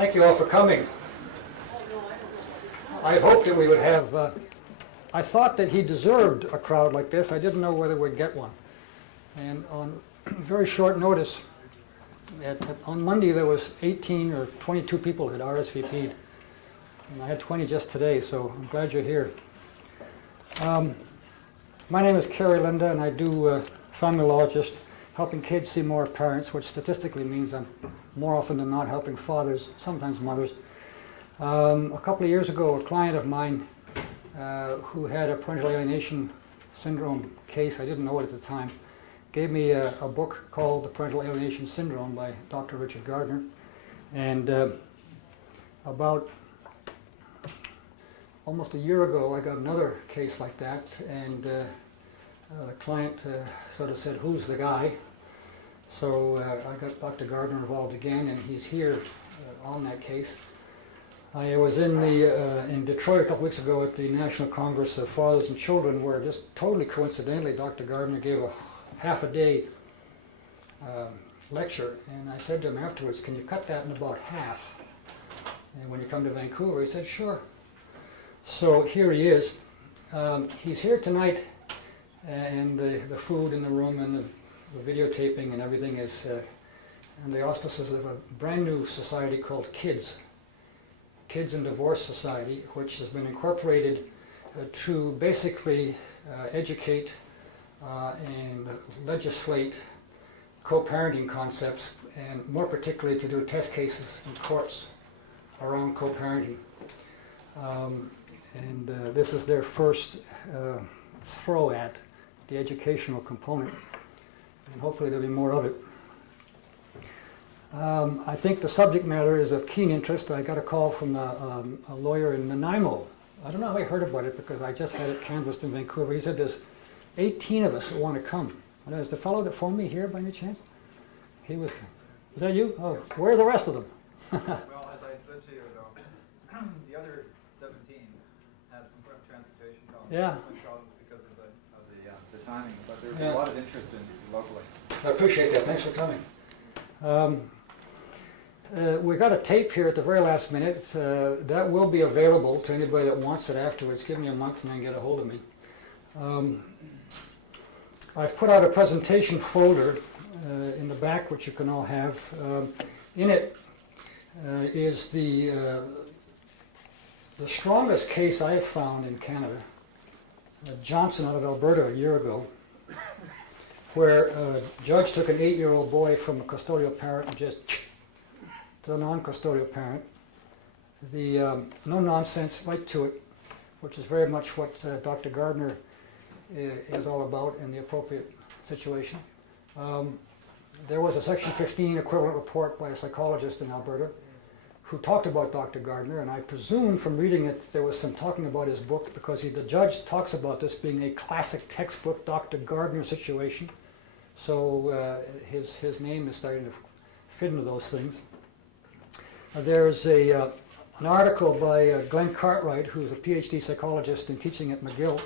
Thank you all for coming. I hoped that we would have, I thought that he deserved a crowd like this. I didn't know whether we'd get one. And on very short notice, on Monday there was 18 or 22 people that RSVP'd. And I had 20 just today, so I'm glad you're here. My name is Carrie Linda, and I do family law, just helping kids see more parents, which statistically means I'm more often than not helping fathers, sometimes mothers. A couple of years ago, a client of mine who had a parental alienation syndrome case, I didn't know it at the time, gave me a book called The Parental Alienation Syndrome by Dr. Richard Gardner. And about almost a year ago, I got another case like that, and the client sort of said, "Who's the guy?" So I got Dr. Gardner involved again, and he's here on that case. I was in Detroit a couple weeks ago at the National Congress of Fathers and Children, where just totally coincidentally Dr. Gardner gave a half-a-day lecture, and I said to him afterwards, "Can you cut that in about half? And when you come to Vancouver?" He said, "Sure." So here he is. He's here tonight, and the food in the room and the videotaping and everything is in the auspices of a brand new society called Kids and Divorce Society, which has been incorporated to basically educate and legislate co-parenting concepts, and more particularly to do test cases in courts around co-parenting. This is their first throw at the educational component, and hopefully there'll be more of it. I think the subject matter is of keen interest. I got a call from a lawyer in Nanaimo. I don't know how I heard about it, because I just had it canvassed in Vancouver. He said there's 18 of us that want to come. And is the fellow that phoned me here by any chance? Was that you? Oh, where are the rest of them? Well, as I said to you, though, the other 17 had some transportation problems. Yeah. Because of the timing, but there's a lot of interest in locally. I appreciate that. Thanks for coming. We got a tape here at the very last minute. That will be available to anybody that wants it afterwards. Give me a month and then get a hold of me. I've put out a presentation folder in the back, which you can all have. In it is the strongest case I have found in Canada, Johnson out of Alberta a year ago, where a judge took an 8-year-old boy from a custodial parent and just to a non-custodial parent. The no nonsense, right to it, which is very much what Dr. Gardner is all about in the appropriate situation. There was a Section 15 equivalent report by a psychologist in Alberta who talked about Dr. Gardner, and I presume from reading it there was some talking about his book, because the judge talks about this being a classic textbook Dr. Gardner situation. So his name is starting to fit into those things. There's an article by Glenn Cartwright, who's a PhD psychologist and teaching at McGill,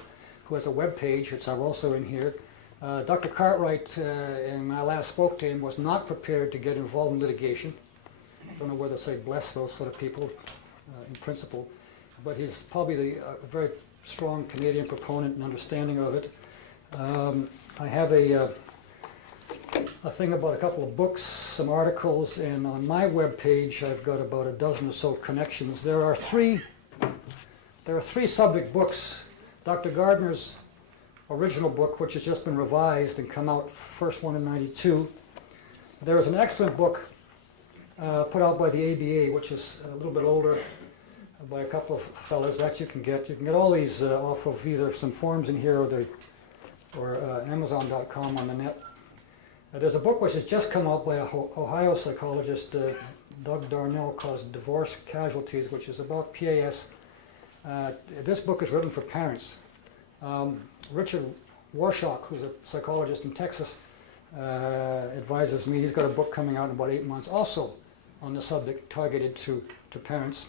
who has a web page, which I'm also in here. Dr. Cartwright, when I last spoke to him, was not prepared to get involved in litigation. I don't know whether to say bless those sort of people in principle, but he's probably a very strong Canadian proponent and understanding of it. I have a thing about a couple of books, some articles, and on my web page I've got about a dozen or so connections. There are three subject books. Dr. Gardner's original book, which has just been revised and come out, first one in '92. There is an excellent book put out by the ABA, which is a little bit older, by a couple of fellows that you can get. You can get all these off of either some forums in here or Amazon.com on the net. There's a book which has just come out by a Ohio psychologist, Doug Darnell, called Divorce Casualties, which is about PAS. This book is written for parents. Richard Warshaw, who's a psychologist in Texas, advises me. He's got a book coming out in about 8 months, also on the subject, targeted to parents.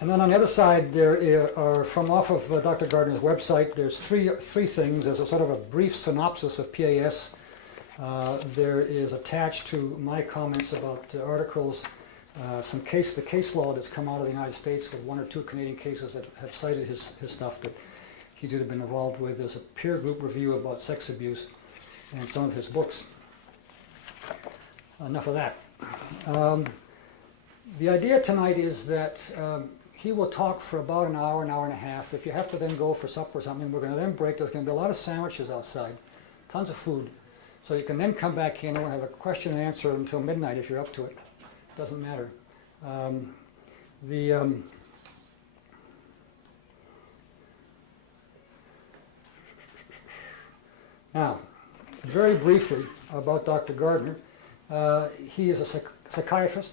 And then on the other side, there are, from off of Dr. Gardner's website, there's three things. There's a sort of a brief synopsis of PAS. There is attached to my comments about articles the case law that's come out of the United States with 1 or 2 Canadian cases that have cited his stuff that he's either been involved with. There's a peer group review about sex abuse and some of his books. Enough of that. The idea tonight is that he will talk for about an hour and a half. If you have to then go for supper or something, we're going to then break. There's going to be a lot of sandwiches outside, tons of food. So you can then come back in and we'll have a question and answer until midnight if you're up to it. Doesn't matter. Now, very briefly about Dr. Gardner. He is a psychiatrist.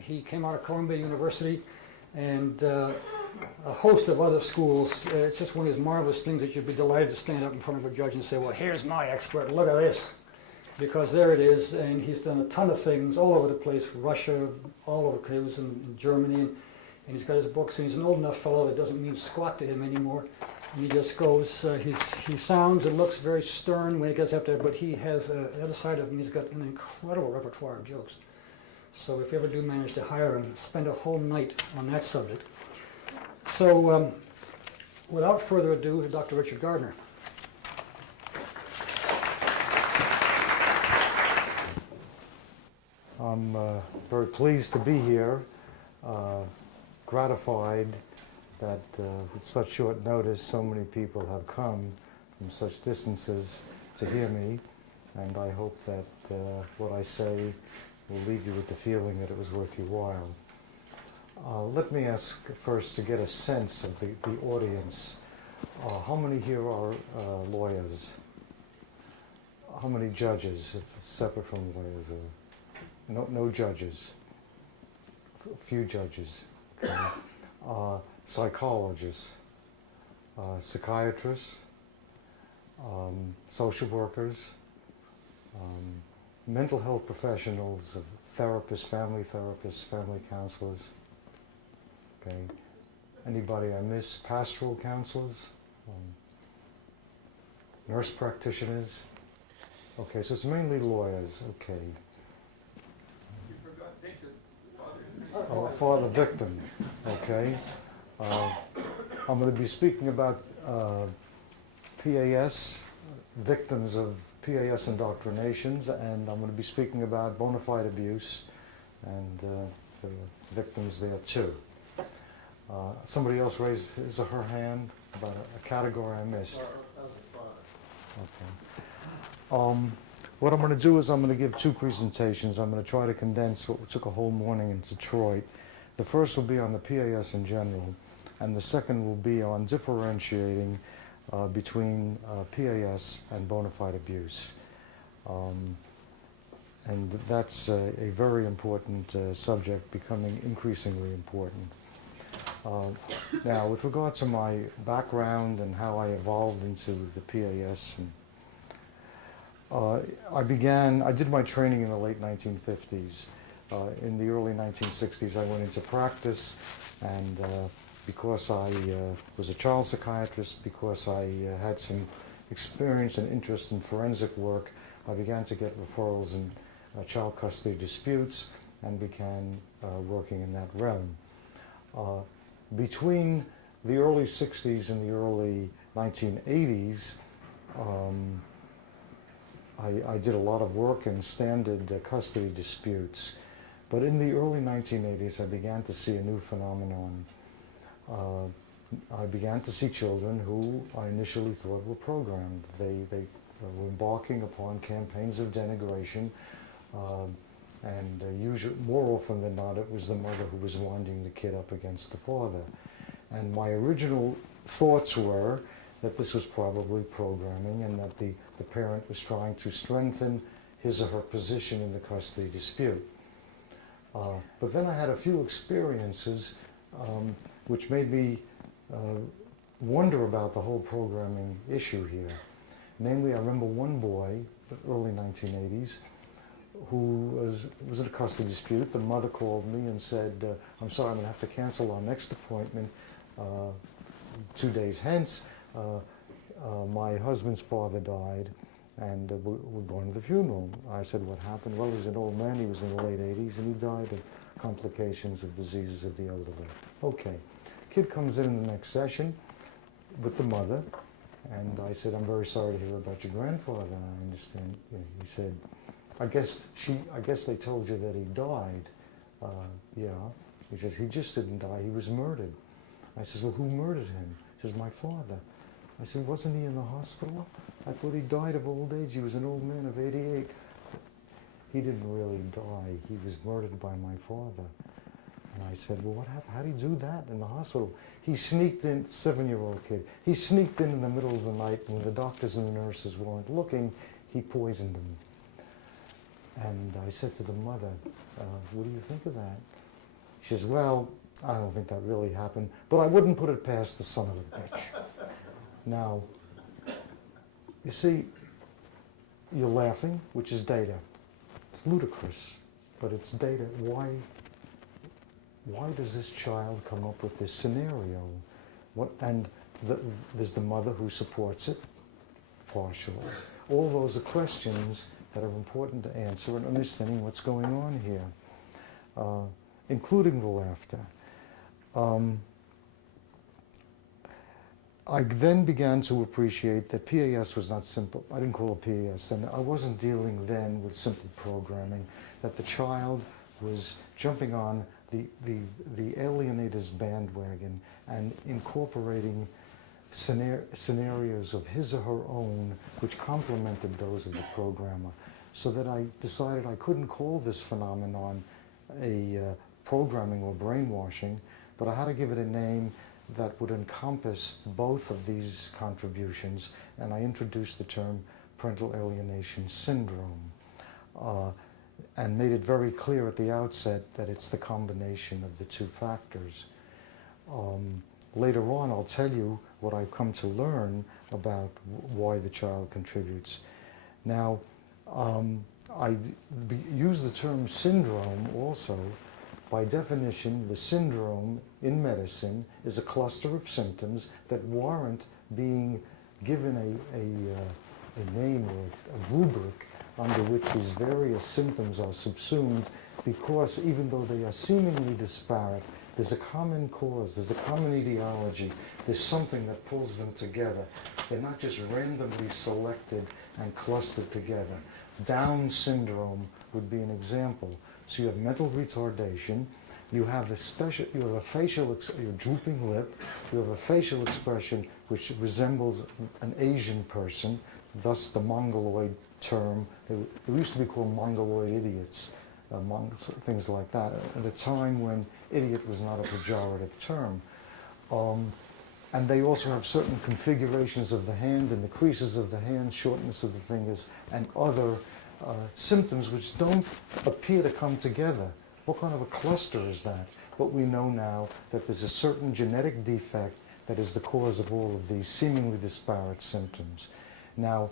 He came out of Columbia University and a host of other schools. It's just one of these marvelous things that you'd be delighted to stand up in front of a judge and say, well, here's my expert, look at this. Because there it is, and he's done a ton of things all over the place, Russia, all over, he was in Germany, and he's got his books, and he's an old enough fellow that doesn't mean squat to him anymore. And he just goes, he sounds and looks very stern when he gets up there, but he has, the other side of him, he's got an incredible repertoire of jokes. So if you ever do manage to hire him, spend a whole night on that subject. So without further ado, Dr. Richard Gardner. I'm very pleased to be here, gratified that with such short notice so many people have come from such distances to hear me, and I hope that what I say will leave you with the feeling that it was worth your while. Let me ask first to get a sense of the audience. How many here are lawyers? How many judges, if separate from lawyers? No judges. A few judges. Okay. Psychologists, psychiatrists, social workers, mental health professionals, therapists, family counselors. Okay. Anybody I miss? Pastoral counselors, nurse practitioners. Okay, so it's mainly lawyers. Okay. Oh, for the victim, okay. I'm going to be speaking about PAS, victims of PAS indoctrinations, and I'm going to be speaking about bona fide abuse and the victims there too. Somebody else raised his or her hand about a category I missed. Okay. What I'm going to do is I'm going to give 2 presentations. I'm going to try to condense what took a whole morning in Detroit. The first will be on the PAS in general, and the second will be on differentiating between PAS and bona fide abuse. And that's a very important subject, becoming increasingly important. Now, with regard to my background and how I evolved into the PAS, I did my training in the late 1950s. In the early 1960s, I went into practice, and because I was a child psychiatrist, because I had some experience and interest in forensic work, I began to get referrals in child custody disputes and began working in that realm. Between the early 60s and the early 1980s, I did a lot of work in standard custody disputes. But in the early 1980s, I began to see a new phenomenon. I began to see children who I initially thought were programmed. They were embarking upon campaigns of denigration, and usually, more often than not, it was the mother who was winding the kid up against the father. And my original thoughts were that this was probably programming and that the parent was trying to strengthen his or her position in the custody dispute. But then I had a few experiences which made me wonder about the whole programming issue here. Namely, I remember one boy, early 1980s, who was in a custody dispute. The mother called me and said, I'm sorry, I'm going to have to cancel our next appointment 2 days hence. My husband's father died, and we're going to the funeral. I said, what happened? Well, he was an old man, he was in the late 80s, and he died of complications of diseases of the elderly. Okay. Kid comes in the next session with the mother, and I said, I'm very sorry to hear about your grandfather. I understand. He said, I guess they told you that he died. Yeah. He says, he just didn't die, he was murdered. I says, well, who murdered him? He says, my father. I said, wasn't he in the hospital? I thought he died of old age. He was an old man of 88. He didn't really die. He was murdered by my father. And I said, well, what happened? How did he do that in the hospital? He sneaked in, 7-year-old kid. He sneaked in the middle of the night, and when the doctors and the nurses weren't looking, he poisoned them. And I said to the mother, what do you think of that? She says, well, I don't think that really happened, but I wouldn't put it past the son of a bitch. Now, you see, you're laughing, which is data. It's ludicrous, but it's data. Why does this child come up with this scenario? There's the mother who supports it, partially. All those are questions that are important to answer and understanding what's going on here, including the laughter. I then began to appreciate that PAS was not simple. I didn't call it PAS then. I wasn't dealing then with simple programming, that the child was jumping on the alienator's bandwagon and incorporating scenarios of his or her own which complemented those of the programmer. So that I decided I couldn't call this phenomenon a programming or brainwashing, but I had to give it a name that would encompass both of these contributions, and I introduced the term parental alienation syndrome, and made it very clear at the outset that it's the combination of the two factors. Later on, I'll tell you what I've come to learn about why the child contributes. Now, I use the term syndrome also. By definition, the syndrome in medicine is a cluster of symptoms that warrant being given a name or a rubric under which these various symptoms are subsumed, because even though they are seemingly disparate, there's a common cause, there's a common etiology, there's something that pulls them together. They're not just randomly selected and clustered together. Down syndrome would be an example. So you have mental retardation, you have a facial, your drooping lip, you have a facial expression which resembles an Asian person, thus the Mongoloid term. They used to be called Mongoloid idiots, things like that, at a time when idiot was not a pejorative term. And they also have certain configurations of the hand and the creases of the hand, shortness of the fingers, and other symptoms which don't appear to come together. What kind of a cluster is that? But we know now that there's a certain genetic defect that is the cause of all of these seemingly disparate symptoms. Now,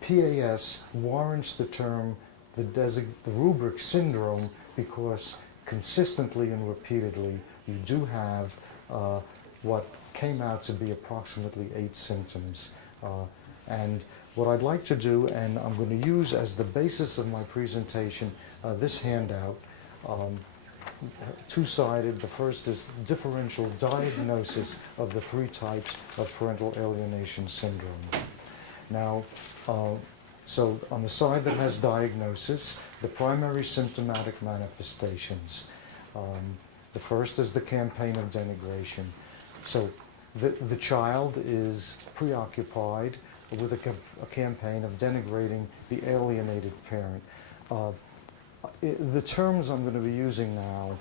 PAS warrants the term, the rubric syndrome, because consistently and repeatedly you do have what came out to be approximately 8 symptoms. And what I'd like to do, and I'm going to use as the basis of my presentation this handout, two-sided. The first is differential diagnosis of the 3 types of parental alienation syndrome. Now, so on the side that has diagnosis, the primary symptomatic manifestations. The first is the campaign of denigration. So the child is preoccupied with a campaign of denigrating the alienated parent. The terms I'm going to be using now,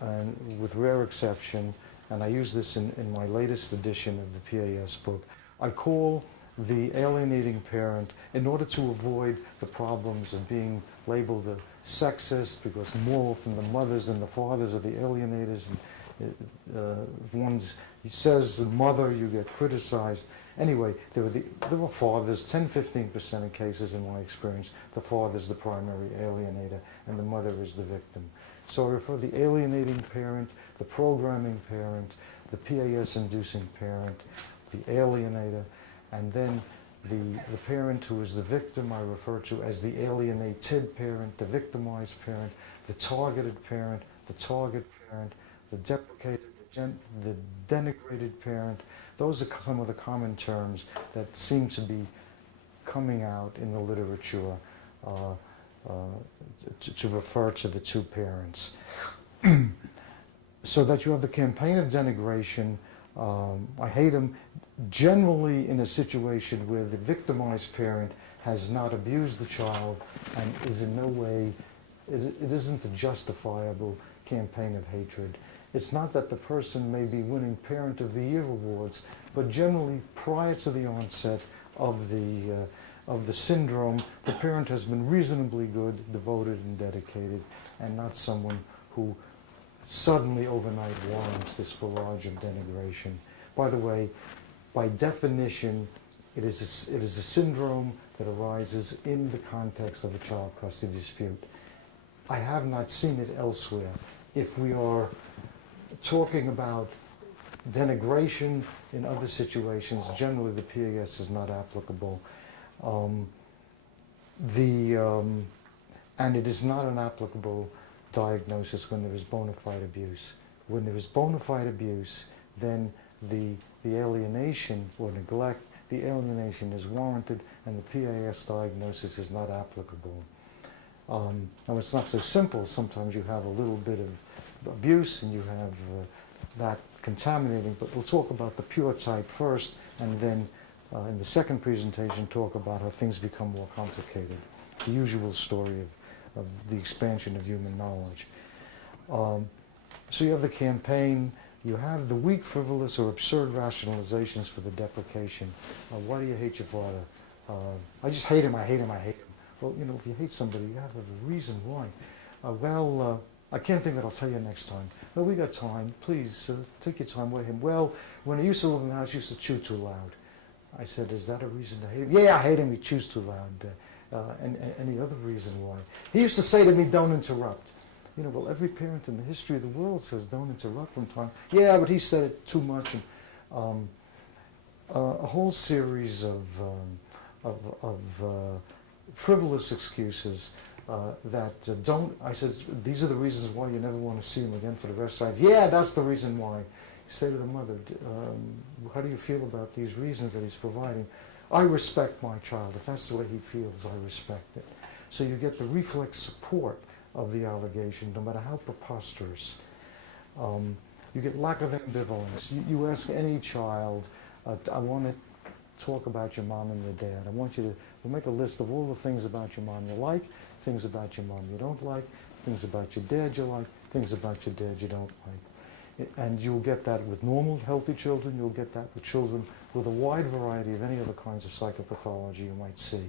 and with rare exception, and I use this in my latest edition of the PAS book, I call the alienating parent, in order to avoid the problems of being labeled a sexist, because more often the mothers and the fathers are the alienators, and if one says the mother, you get criticized. Anyway, there were fathers, 10-15% of cases in my experience, the father's the primary alienator and the mother is the victim. So I refer to the alienating parent, the programming parent, the PAS-inducing parent, the alienator, and then The parent who is the victim I refer to as the alienated parent, the victimized parent, the targeted parent, the target parent, the deprecated, the denigrated parent. Those are some of the common terms that seem to be coming out in the literature to refer to the two parents. So that you have the campaign of denigration. I hate him, generally in a situation where the victimized parent has not abused the child and is in no way, it isn't a justifiable campaign of hatred. It's not that the person may be winning Parent of the Year awards, but generally prior to the onset of the syndrome, the parent has been reasonably good, devoted, and dedicated, and not someone who suddenly overnight warrants this barrage of denigration. By the way, by definition, it is a syndrome that arises in the context of a child custody dispute. I have not seen it elsewhere. If we are talking about denigration in other situations, generally the PAS is not applicable. And it is not an applicable diagnosis when there is bona fide abuse. When there is bona fide abuse, then the alienation or neglect, the alienation is warranted and the PAS diagnosis is not applicable. Now it's not so simple. Sometimes you have a little bit of abuse and you have that contaminating, but we'll talk about the pure type first, and then in the second presentation talk about how things become more complicated. The usual story of the expansion of human knowledge. So you have the campaign, you have the weak, frivolous, or absurd rationalizations for the deprecation. Why do you hate your father? I just hate him, I hate him, I hate him. Well, you know, if you hate somebody, you have a reason why. I can't think that I'll tell you next time. Well, we got time. Please, take your time with him. Well, when I used to live in the house, he used to chew too loud. I said, is that a reason to hate him? Yeah, I hate him. He chews too loud. And any other reason why? He used to say to me, don't interrupt. You know, well, every parent in the history of the world says don't interrupt from time. Yeah, but he said it too much. And a whole series of frivolous excuses that don't, I said, these are the reasons why you never want to see him again for the rest of life. Yeah, that's the reason why. You say to the mother, how do you feel about these reasons that he's providing? I respect my child. If that's the way he feels, I respect it. So you get the reflex support of the allegation, no matter how preposterous. You get lack of ambivalence. You ask any child, I want to talk about your mom and your dad. I want you to we'll make a list of all the things about your mom you like, things about your mom you don't like, things about your dad you like, things about your dad you don't like. And you'll get that with normal, healthy children. You'll get that with children with a wide variety of any other kinds of psychopathology you might see.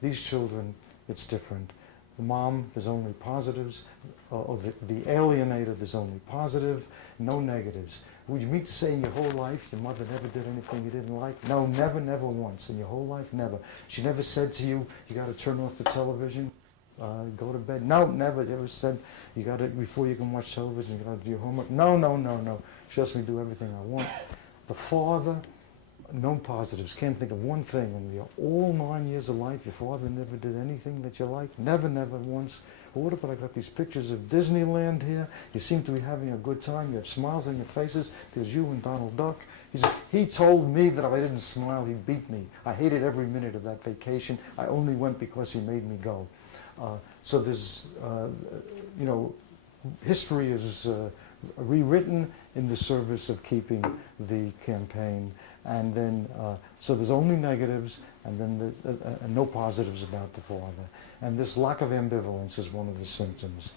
These children, it's different. The mom, there's only positives. Or the alienated, there's only positive, no negatives. Would you mean to say in your whole life your mother never did anything you didn't like? No, never, never once. In your whole life, never. She never said to you, you got to turn off the television, go to bed. No, never. She ever said, you got to, before you can watch television, you got to do your homework. No, no, no, no. She lets me do everything I want. The father, no positives. Can't think of one thing. In your all 9 years of life, your father never did anything that you liked? Never, never once. Well, what about I got these pictures of Disneyland here? You seem to be having a good time. You have smiles on your faces. There's you and Donald Duck. He told me that if I didn't smile, he'd beat me. I hated every minute of that vacation. I only went because he made me go. So there's, you know, history is rewritten in the service of keeping the campaign. And then, so there's only negatives, and then there's no positives about the father. And this lack of ambivalence is one of the symptoms.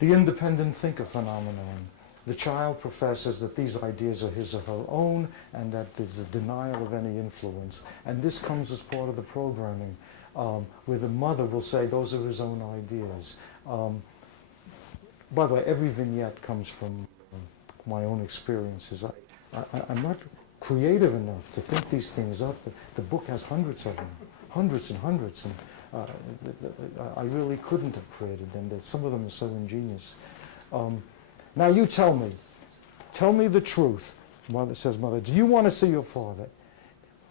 The independent thinker phenomenon. The child professes that these ideas are his or her own, and that there's a denial of any influence. And this comes as part of the programming, where the mother will say those are his own ideas. By the way, every vignette comes from my own experiences. I'm not creative enough to think these things up. The book has hundreds of them, hundreds and hundreds, and I really couldn't have created them. Some of them are so ingenious. Now you tell me the truth. Mother says, Mother, do you want to see your father?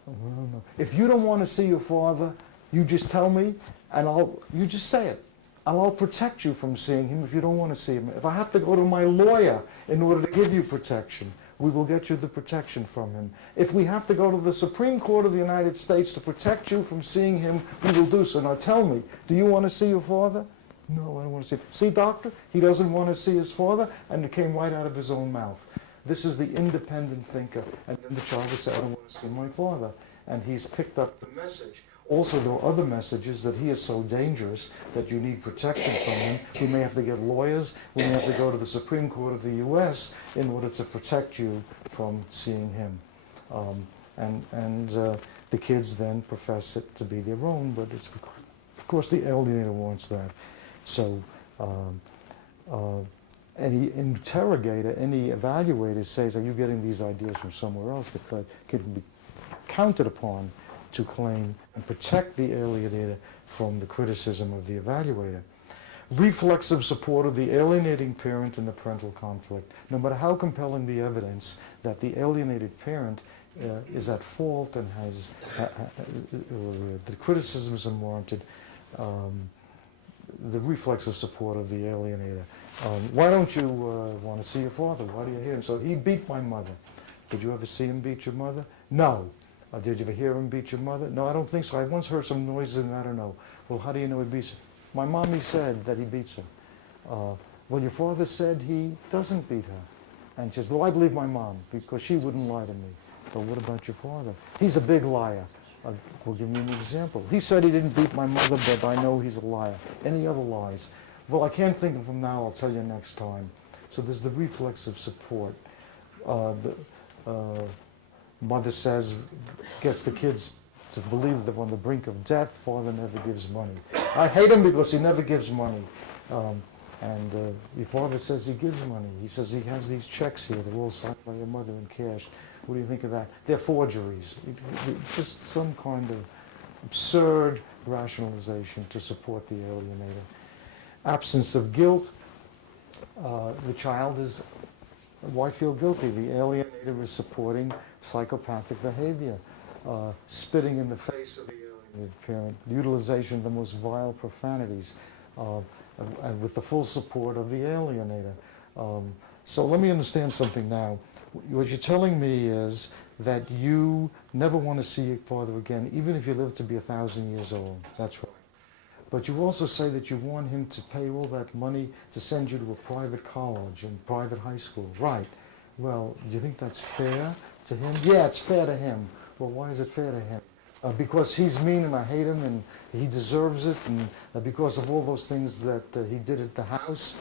No. If you don't want to see your father, you just tell me, and you just say it. And I'll protect you from seeing him if you don't want to see him. If I have to go to my lawyer in order to give you protection, we will get you the protection from him. If we have to go to the Supreme Court of the United States to protect you from seeing him, we will do so. Now tell me, do you want to see your father? No, I don't want to see him. See, doctor, he doesn't want to see his father, and it came right out of his own mouth. This is the independent thinker. And then the child would say, I don't want to see my father. And he's picked up the message. Also, there are other messages that he is so dangerous that you need protection from him. We may have to get lawyers. We may have to go to the Supreme Court of the U.S. in order to protect you from seeing him. The kids then profess it to be their own, but it's because, of course, the alienator wants that. So any interrogator, any evaluator says, are you getting these ideas from somewhere else? The kid can be counted upon to claim and protect the alienator from the criticism of the evaluator. Reflexive support of the alienating parent in the parental conflict. No matter how compelling the evidence that the alienated parent is at fault and has the criticism is unwarranted, the reflexive support of the alienator. Why don't you want to see your father? Why do you hear him? So he beat my mother. Did you ever see him beat your mother? No. Did you ever hear him beat your mother? No, I don't think so. I once heard some noises and I don't know. Well, how do you know he beats her? My mommy said that he beats her. Well, your father said he doesn't beat her. And she says, well, I believe my mom because she wouldn't lie to me. But what about your father? He's a big liar. We'll give you an example. He said he didn't beat my mother, but I know he's a liar. Any other lies? Well, I can't think of them now. I'll tell you next time. So there's the reflexive support. Mother says, gets the kids to believe they're on the brink of death. Father never gives money. I hate him because he never gives money. Your father says he gives money. He says he has these checks here. They're all signed by your mother in cash. What do you think of that? They're forgeries. Just some kind of absurd rationalization to support the alienator. Absence of guilt. The child is, why feel guilty? The alienator is supporting psychopathic behavior. Spitting in the face of the alienated parent. Utilization of the most vile profanities. And with the full support of the alienator. So let me understand something now. What you're telling me is that you never want to see your father again, even if you live to be 1,000 years old. That's right. But you also say that you want him to pay all that money to send you to a private college and private high school. Right. Well, do you think that's fair to him? Yeah, it's fair to him. Well, why is it fair to him? Because he's mean and I hate him and he deserves it, and because of all those things that he did at the house,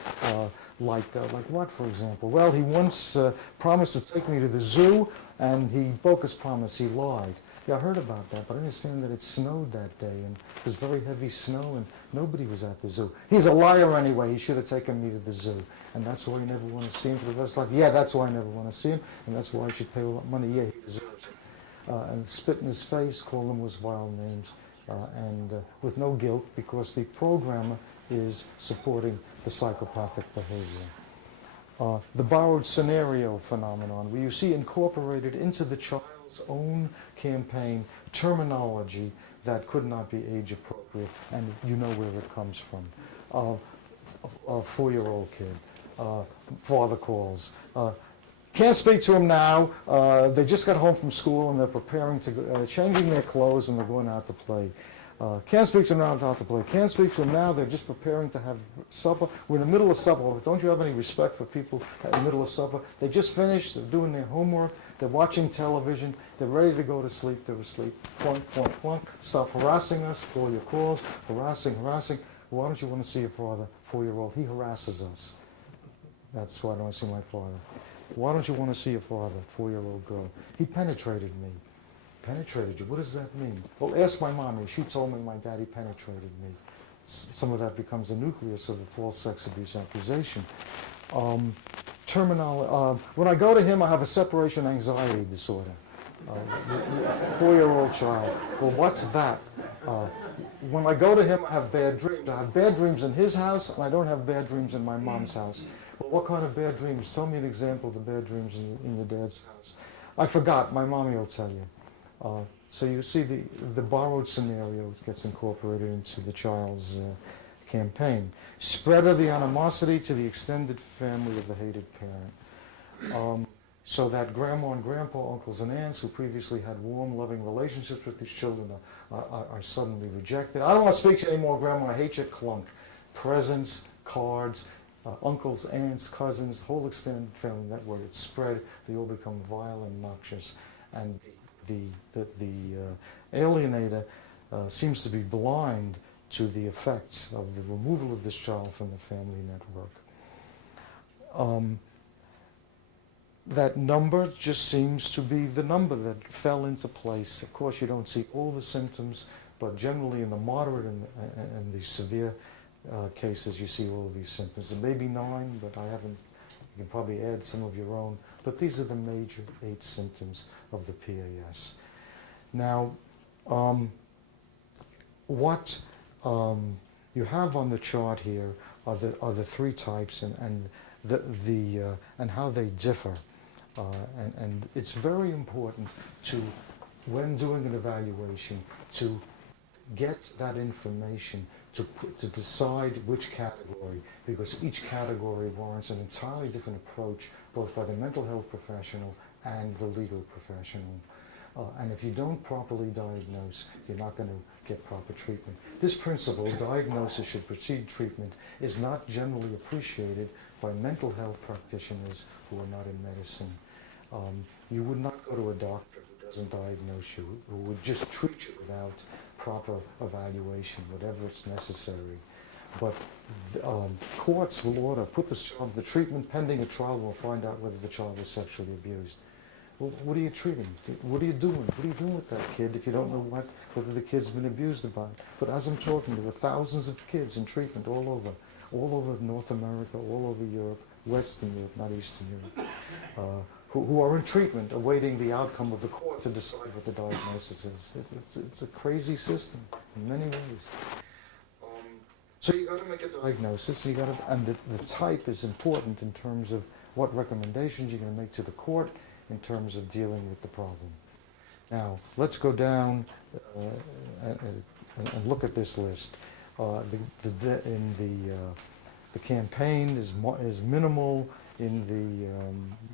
like what, for example? Well, he once promised to take me to the zoo, and he broke his promise. He lied. Yeah, I heard about that, but I understand that it snowed that day, and it was very heavy snow, and nobody was at the zoo. He's a liar anyway. He should have taken me to the zoo, and that's why you never want to see him for the rest of life. Yeah, that's why I never want to see him, and that's why I should pay all that money. Yeah, he deserves it. And spit in his face, call them with vile names, and with no guilt, because the programmer is supporting the psychopathic behavior. The borrowed scenario phenomenon, where you see incorporated into the child's own campaign terminology that could not be age appropriate, and you know where it comes from. A 4-year-old kid, father calls. Can't speak to him now. They just got home from school and they're preparing to, changing their clothes and they're going out to play. Can't speak to him now, out to play. Can't speak to him now, they're just preparing to have supper. We're in the middle of supper. Don't you have any respect for people in the middle of supper? They just finished, they're doing their homework, they're watching television, they're ready to go to sleep, they're asleep. Plunk, plunk, plunk. Stop harassing us, call your calls, harassing. Why don't you want to see your father, 4-year-old? He harasses us. That's why I don't want to see my father. Why don't you want to see your father, 4-year-old girl? He penetrated me. Penetrated you? What does that mean? Well, ask my mommy. She told me my daddy penetrated me. Some of that becomes the nucleus of a false sex abuse accusation. When I go to him, I have a separation anxiety disorder. 4-year-old child. Well, what's that? When I go to him, I have bad dreams. I have bad dreams in his house, and I don't have bad dreams in my mom's house. Well, what kind of bad dreams? Tell me an example of the bad dreams in your dad's house. I forgot. My mommy will tell you. So you see the borrowed scenario gets incorporated into the child's campaign. Spread of the animosity to the extended family of the hated parent. So that grandma and grandpa, uncles and aunts who previously had warm, loving relationships with these children are suddenly rejected. I don't want to speak to you anymore, grandma, I hate your clunk. Presents, cards, uncles, aunts, cousins, whole extended family network, it's spread, they all become vile and noxious. And the alienator seems to be blind to the effects of the removal of this child from the family network. That number just seems to be the number that fell into place. Of course, you don't see all the symptoms, but generally in the moderate and the severe cases, you see all of these symptoms. There may be 9, but I haven't, you can probably add some of your own, but these are the major 8 symptoms of the PAS. Now, what you have on the chart here are the 3 types and how they differ. And it's very important to, when doing an evaluation, to get that information to decide which category, because each category warrants an entirely different approach, both by the mental health professional and the legal professional. And if you don't properly diagnose, you're not going to get proper treatment. This principle, diagnosis should precede treatment, is not generally appreciated by mental health practitioners who are not in medicine. You would not go to a doctor who doesn't diagnose you, who would just treat you without proper evaluation, whatever is necessary. But courts will order, put the treatment pending a trial, will find out whether the child was sexually abused. Well, what are you treating? What are you doing? What are you doing with that kid if you don't know whether the kid's been abused or not? But as I'm talking, there are thousands of kids in treatment all over North America, all over Europe, Western Europe, not Eastern Europe, who are in treatment, awaiting the outcome of the court to decide what the diagnosis is. It's a crazy system in many ways. So you got to make a diagnosis, and the type is important in terms of what recommendations you're going to make to the court in terms of dealing with the problem. Now, let's go down and look at this list. The campaign is minimal in the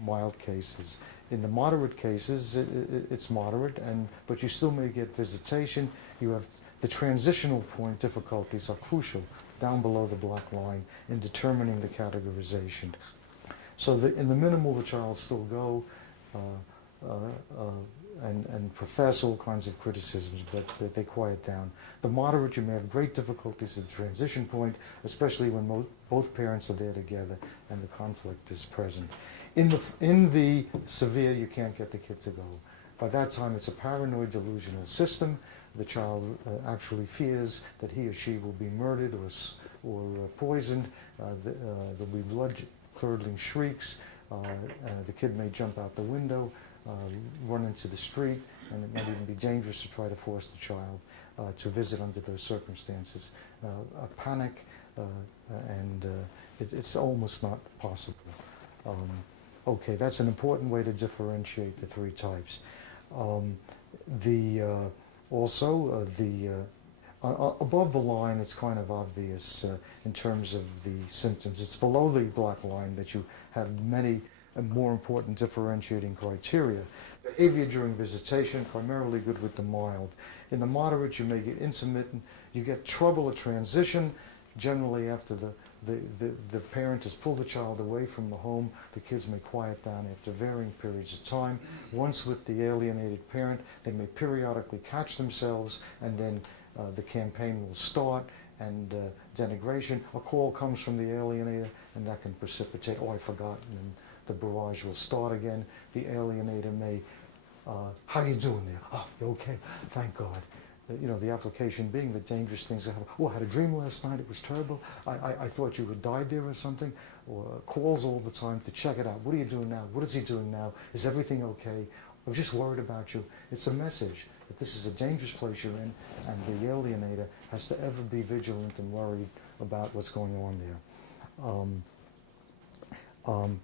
mild cases. In the moderate cases, it's moderate, but you still may get visitation. You have the transitional point difficulties are crucial down below the black line in determining the categorization. So in the minimal, the child still go and profess all kinds of criticisms, but they quiet down. The moderate, you may have great difficulties at the transition point, especially when both parents are there together and the conflict is present. In the severe, you can't get the kid to go. By that time, it's a paranoid delusional system. The child actually fears that he or she will be murdered or poisoned. There'll be blood-curdling shrieks. The kid may jump out the window, run into the street, and it might even be dangerous to try to force the child to visit under those circumstances. A panic, and it's almost not possible. Okay, that's an important way to differentiate the 3 types. Above the line, it's kind of obvious in terms of the symptoms. It's below the black line that you have many more important differentiating criteria. Behavior during visitation, primarily good with the mild. In the moderate, you may get intermittent. You get trouble at transition. Generally, after the parent has pulled the child away from the home, the kids may quiet down after varying periods of time. Once with the alienated parent, they may periodically catch themselves, and then the campaign will start, and denigration. A call comes from the alienator, and that can precipitate, oh, I forgot, and the barrage will start again. The alienator may, how you doing there? Oh, you okay? Thank God. The application being the dangerous things that happen. Oh, I had a dream last night, it was terrible. I thought you had died there or something. Or calls all the time to check it out. What are you doing now? What is he doing now? Is everything okay? I'm just worried about you. It's a message that this is a dangerous place you're in, and the alienator has to ever be vigilant and worried about what's going on there.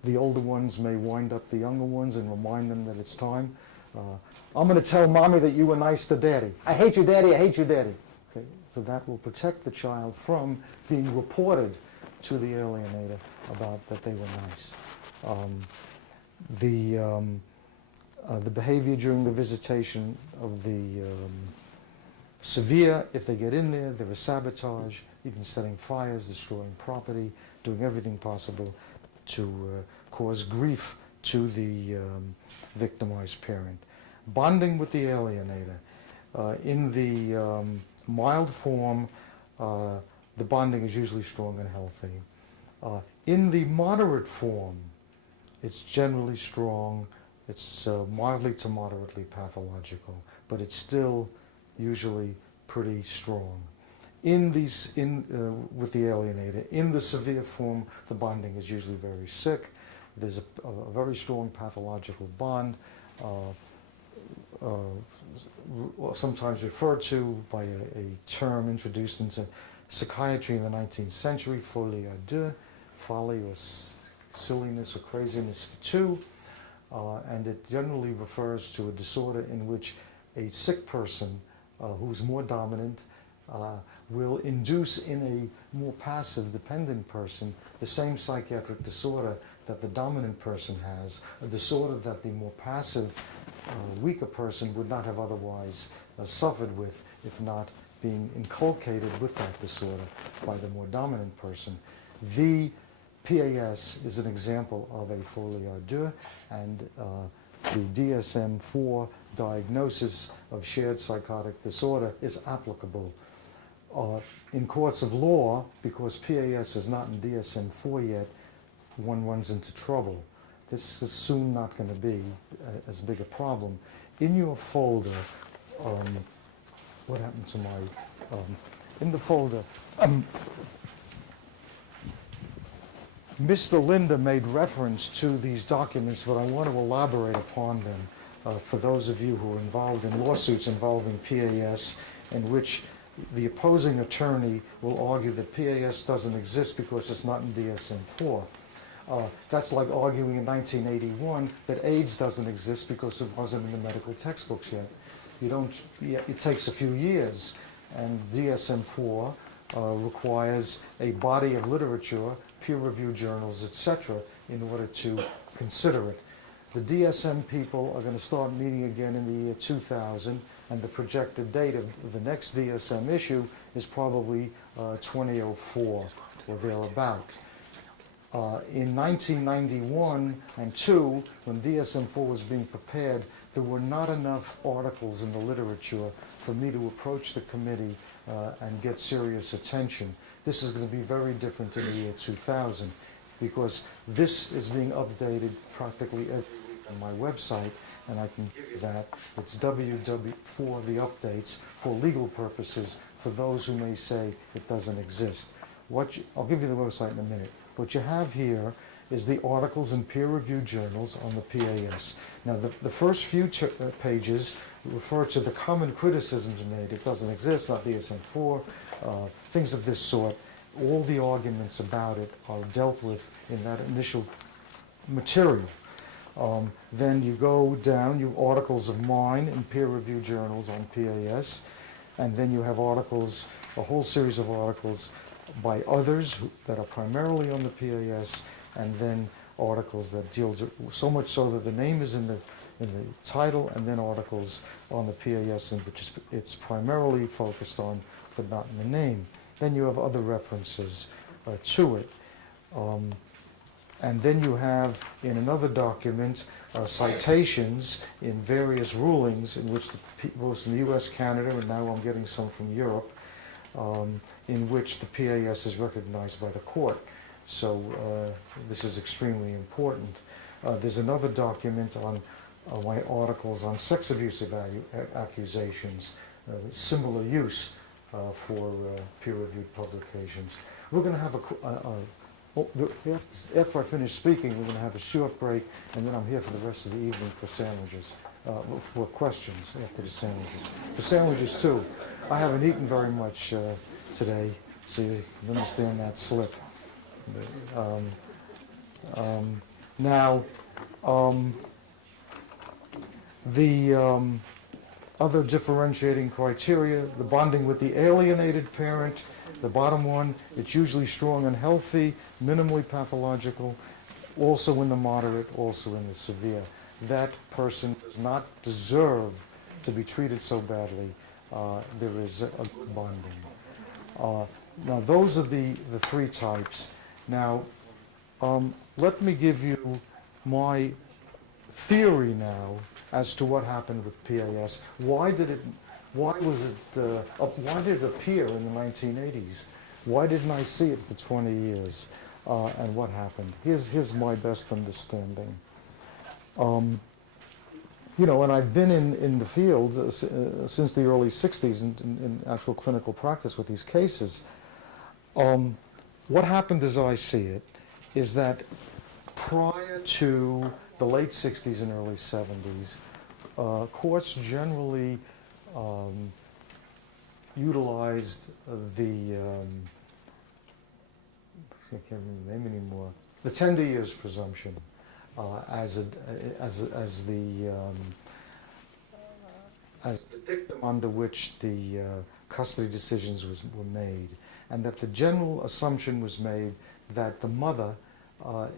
The older ones may wind up the younger ones and remind them that it's time. I'm going to tell mommy that you were nice to daddy. I hate you, daddy. I hate you, daddy. Okay, so that will protect the child from being reported to the alienator about that they were nice. The behavior during the visitation of the severe, if they get in there is sabotage, even setting fires, destroying property, doing everything possible to cause grief to the victimized parent. Bonding with the alienator. In the mild form, the bonding is usually strong and healthy. In the moderate form, it's generally strong. It's mildly to moderately pathological, but it's still usually pretty strong. With the alienator, in the severe form, the bonding is usually very sick. There's a very strong pathological bond, sometimes referred to by a term introduced into psychiatry in the 19th century, folie à deux, folly or silliness or craziness for two, and it generally refers to a disorder in which a sick person who's more dominant will induce in a more passive, dependent person the same psychiatric disorder that the dominant person has, a disorder that the more passive, weaker person would not have otherwise suffered with if not being inculcated with that disorder by the more dominant person. The PAS is an example of a folie à deux, and the DSM-4 diagnosis of shared psychotic disorder is applicable. In courts of law, because PAS is not in DSM-4 yet, one runs into trouble. This is soon not going to be as big a problem. In your folder, what happened to my, in the folder, Mr. Linda made reference to these documents, but I want to elaborate upon them for those of you who are involved in lawsuits involving PAS, in which the opposing attorney will argue that PAS doesn't exist because it's not in DSM-4. That's like arguing in 1981 that AIDS doesn't exist because it wasn't in the medical textbooks yet. It takes a few years, and DSM-4 requires a body of literature, peer-reviewed journals, etc., in order to consider it. The DSM people are going to start meeting again in the year 2000, and the projected date of the next DSM issue is probably 2004 or thereabout. In 1991 and 2, when DSM-4 was being prepared, there were not enough articles in the literature for me to approach the committee and get serious attention. This is going to be very different in the year 2000, because this is being updated practically every week on my website, and I can give you that. It's for the updates for legal purposes for those who may say it doesn't exist. I'll give you the website in a minute. What you have here is the articles in peer-reviewed journals on the PAS. Now, the first few pages refer to the common criticisms made. It doesn't exist, not DSM-4, things of this sort. All the arguments about it are dealt with in that initial material. Then you go down, you have articles of mine in peer-reviewed journals on PAS, and then you have articles, a whole series of articles by others that are primarily on the PAS, and then articles that deal, so much so that the name is in the title, and then articles on the PAS, in which it's primarily focused on, but not in the name. Then you have other references to it. And then you have, in another document, citations in various rulings in which both in the US, Canada, and now I'm getting some from Europe, in which the PAS is recognized by the court. So this is extremely important. There's another document on my articles on sex abuse accusations, similar use for peer-reviewed publications. We're going to have after I finish speaking, we're going to have a short break, and then I'm here for the rest of the evening for sandwiches, for questions after the sandwiches. For sandwiches, too. I haven't eaten very much today, so you can understand that slip. But, The other differentiating criteria, the bonding with the alienated parent, the bottom one, it's usually strong and healthy, minimally pathological, also in the moderate, also in the severe. That person does not deserve to be treated so badly. There is a good bonding. Now those are the three types. Now let me give you my theory now as to what happened with PAS. Why did it appear in the 1980s? Why didn't I see it for 20 years? And what happened? Here's my best understanding. You know, and I've been in the field since the early 60s in actual clinical practice with these cases. What happened as I see it is that prior to the late 60s and early 70s, courts generally utilized the, I can't remember the name anymore, the tender years presumption as the dictum under which the custody decisions were made, and that the general assumption was made that the mother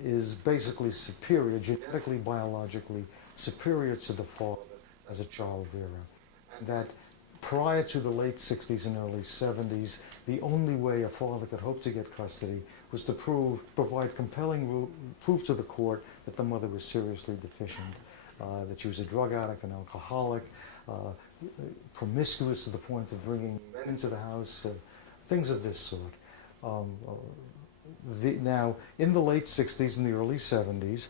is basically superior, genetically, biologically superior to the father as a child rearer, and that prior to the late 60s and early 70s, the only way a father could hope to get custody was to provide compelling proof to the court that the mother was seriously deficient, that she was a drug addict, an alcoholic, promiscuous to the point of bringing men into the house, things of this sort. Now, in the late 60s and the early 70s,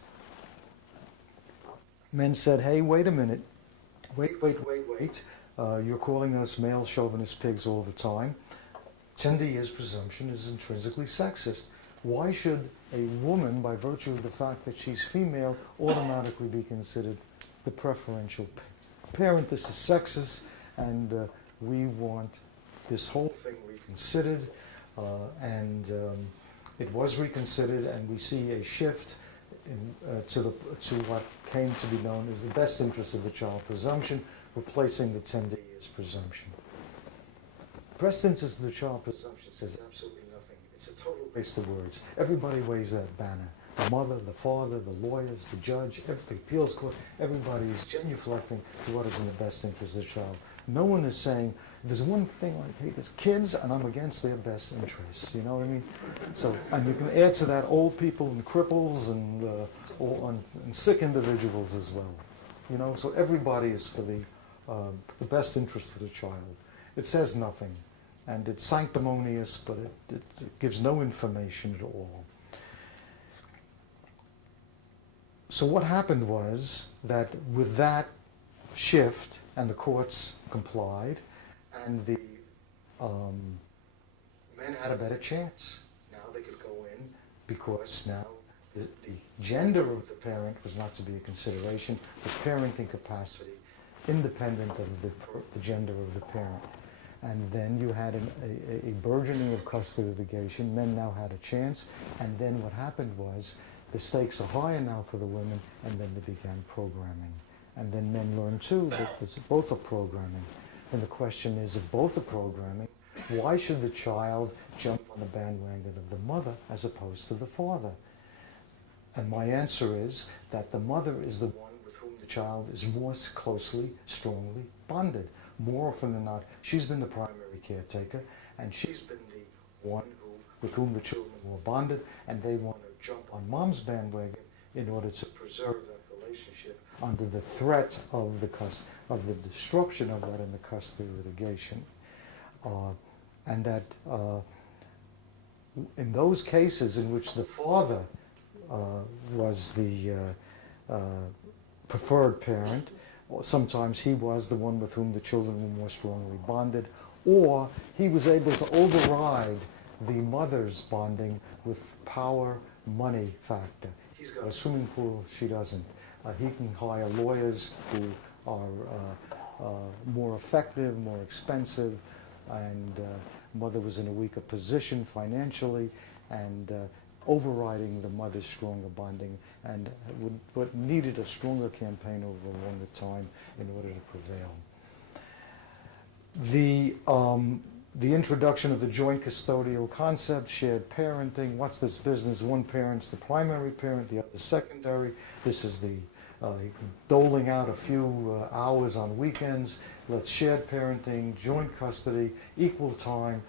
men said, hey, wait a minute, wait. You're calling us male chauvinist pigs all the time. Tender years presumption is intrinsically sexist. Why should a woman, by virtue of the fact that she's female, automatically be considered the preferential parent? This is sexist, and we want this whole thing reconsidered. It was reconsidered, and we see a shift to what came to be known as the best interest of the child presumption, replacing the tender years presumption. Best interest of the child presumption says absolutely nothing. It's a total waste of words. Everybody waves that banner. The mother, the father, the lawyers, the judge, the appeals court, everybody is genuflecting to what is in the best interest of the child. No one is saying, there's one thing I hate is kids, and I'm against their best interests. You know what I mean? So, and you can add to that old people and cripples and sick individuals as well. You know, so everybody is for the best interest of the child. It says nothing, and it's sanctimonious, but it gives no information at all. So what happened was that with that shift, and the courts complied, and the men had a better chance. Now they could go in because now the gender of the parent was not to be a consideration, but parenting capacity, independent of the gender of the parent. And then you had a burgeoning of custody litigation. Men now had a chance, and then what happened was the stakes are higher now for the women, and then they began programming. And then men learned too that both are programming. And the question is, if both are programming, why should the child jump on the bandwagon of the mother as opposed to the father? And my answer is that the mother is the one with whom the child is more closely, strongly bonded. More often than not, she's been the primary caretaker, and she's been the one with whom the children were bonded, and they want to jump on mom's bandwagon in order to preserve that relationship under the threat of the disruption of that in the custody litigation. And that in those cases in which the father was the preferred parent, sometimes he was the one with whom the children were more strongly bonded, or he was able to override the mother's bonding with power, money factor. He's got a swimming pool, she doesn't. He can hire lawyers who are more effective, more expensive, and mother was in a weaker position financially, and overriding the mother's stronger bonding, and what needed a stronger campaign over a longer time in order to prevail. The introduction of the joint custodial concept, shared parenting. What's this business? One parent's the primary parent, the other secondary. This is the doling out a few hours on weekends. Let's shared parenting, joint custody, equal time,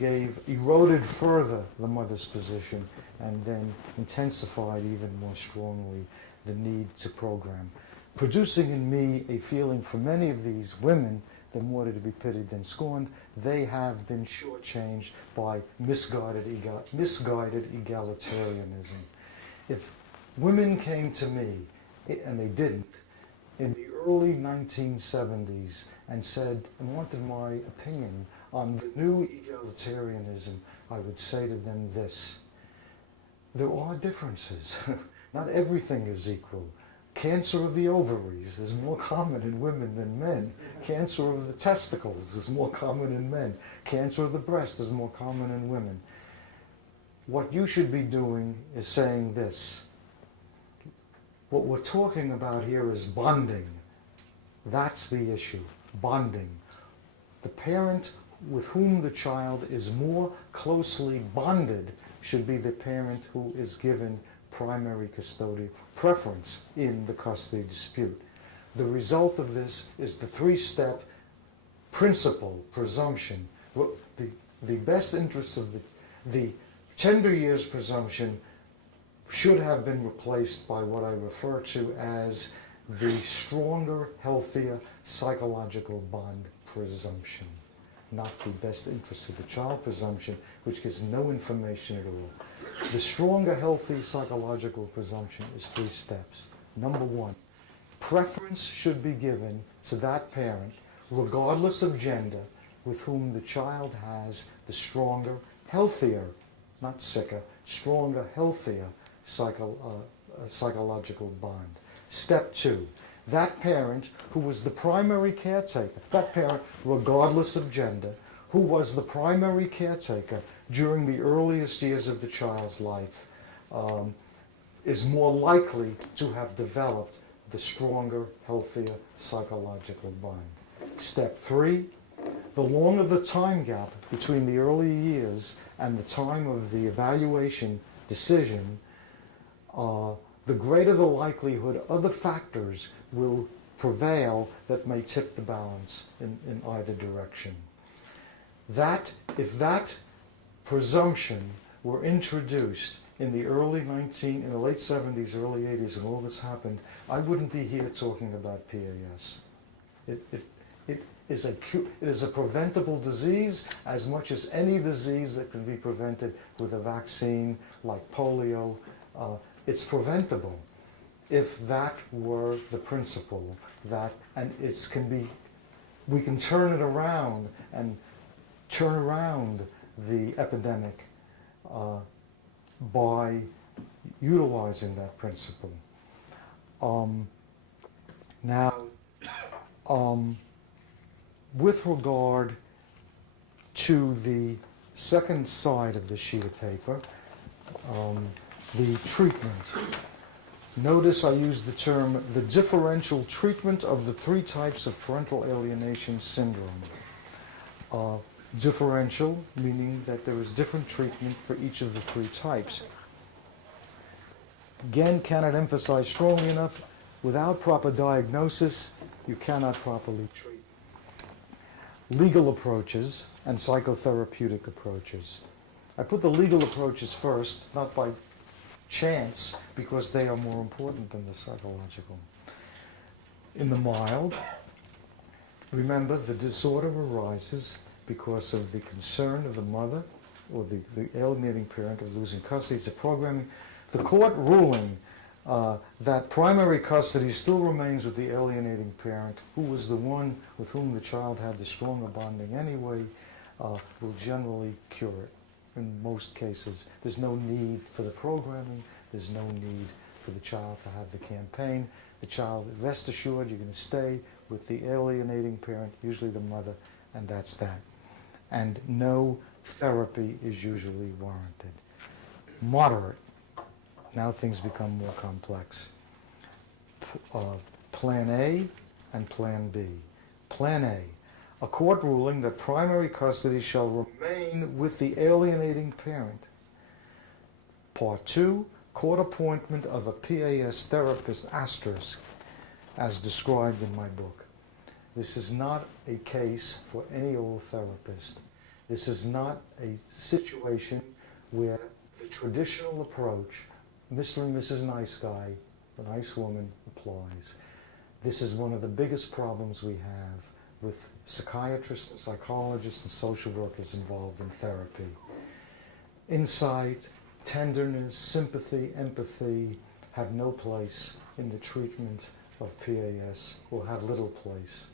eroded further the mother's position, and then intensified even more strongly the need to program, producing in me a feeling for many of these women that more to be pitied than scorned. They have been shortchanged by misguided egalitarianism. If women came to me, and they didn't, in the early 1970s and said, and wanted my opinion on the new egalitarianism, I would say to them this: there are differences. Not everything is equal. Cancer of the ovaries is more common in women than men. Cancer of the testicles is more common in men. Cancer of the breast is more common in women. What you should be doing is saying this: what we're talking about here is bonding. That's the issue, bonding. The parent with whom the child is more closely bonded should be the parent who is given primary custodial preference in the custody dispute. The result of this is the three-step principle, presumption. The best interests of the tender years presumption should have been replaced by what I refer to as the stronger, healthier psychological bond presumption, not the best interests of the child presumption, which gives no information at all. The stronger, healthy psychological presumption is 3 steps. Number 1, preference should be given to that parent, regardless of gender, with whom the child has the stronger, healthier, not sicker, stronger, healthier psychological bond. Step 2, that parent who was the primary caretaker, that parent, regardless of gender, who was the primary caretaker during the earliest years of the child's life, is more likely to have developed the stronger, healthier psychological bond. Step 3, the longer the time gap between the early years and the time of the evaluation decision, the greater the likelihood other factors will prevail that may tip the balance in either direction. If that presumption were introduced in the late 70s, early 80s, when all this happened, I wouldn't be here talking about PAS. It is a preventable disease as much as any disease that can be prevented with a vaccine like polio. It's preventable if that were the principle, we can turn it around and turn around the epidemic by utilizing that principle. With regard to the second side of the sheet of paper, the treatment. Notice I use the term the differential treatment of the 3 types of parental alienation syndrome. Differential, meaning that there is different treatment for each of the 3 types. Again, cannot emphasize strongly enough, without proper diagnosis, you cannot properly treat. Legal approaches and psychotherapeutic approaches. I put the legal approaches first, not by chance, because they are more important than the psychological. In the mild, remember the disorder arises because of the concern of the mother or the alienating parent of losing custody. It's a programming. The court ruling that primary custody still remains with the alienating parent, who was the one with whom the child had the stronger bonding anyway, will generally cure it. In most cases, there's no need for the programming, there's no need for the child to have the campaign. The child, rest assured, you're going to stay with the alienating parent, usually the mother, and that's that. And no therapy is usually warranted. moderate. Now things become more complex. Plan A and Plan B. Plan A, a court ruling that primary custody shall remain with the alienating parent. Part 2, court appointment of a PAS therapist, asterisk, as described in my book. This is not a case for any old therapist. This is not a situation where the traditional approach, Mr. and Mrs. Nice Guy, the nice woman, applies. This is one of the biggest problems we have with psychiatrists and psychologists and social workers involved in therapy. Insight, tenderness, sympathy, empathy have no place in the treatment of PAS, or have little place.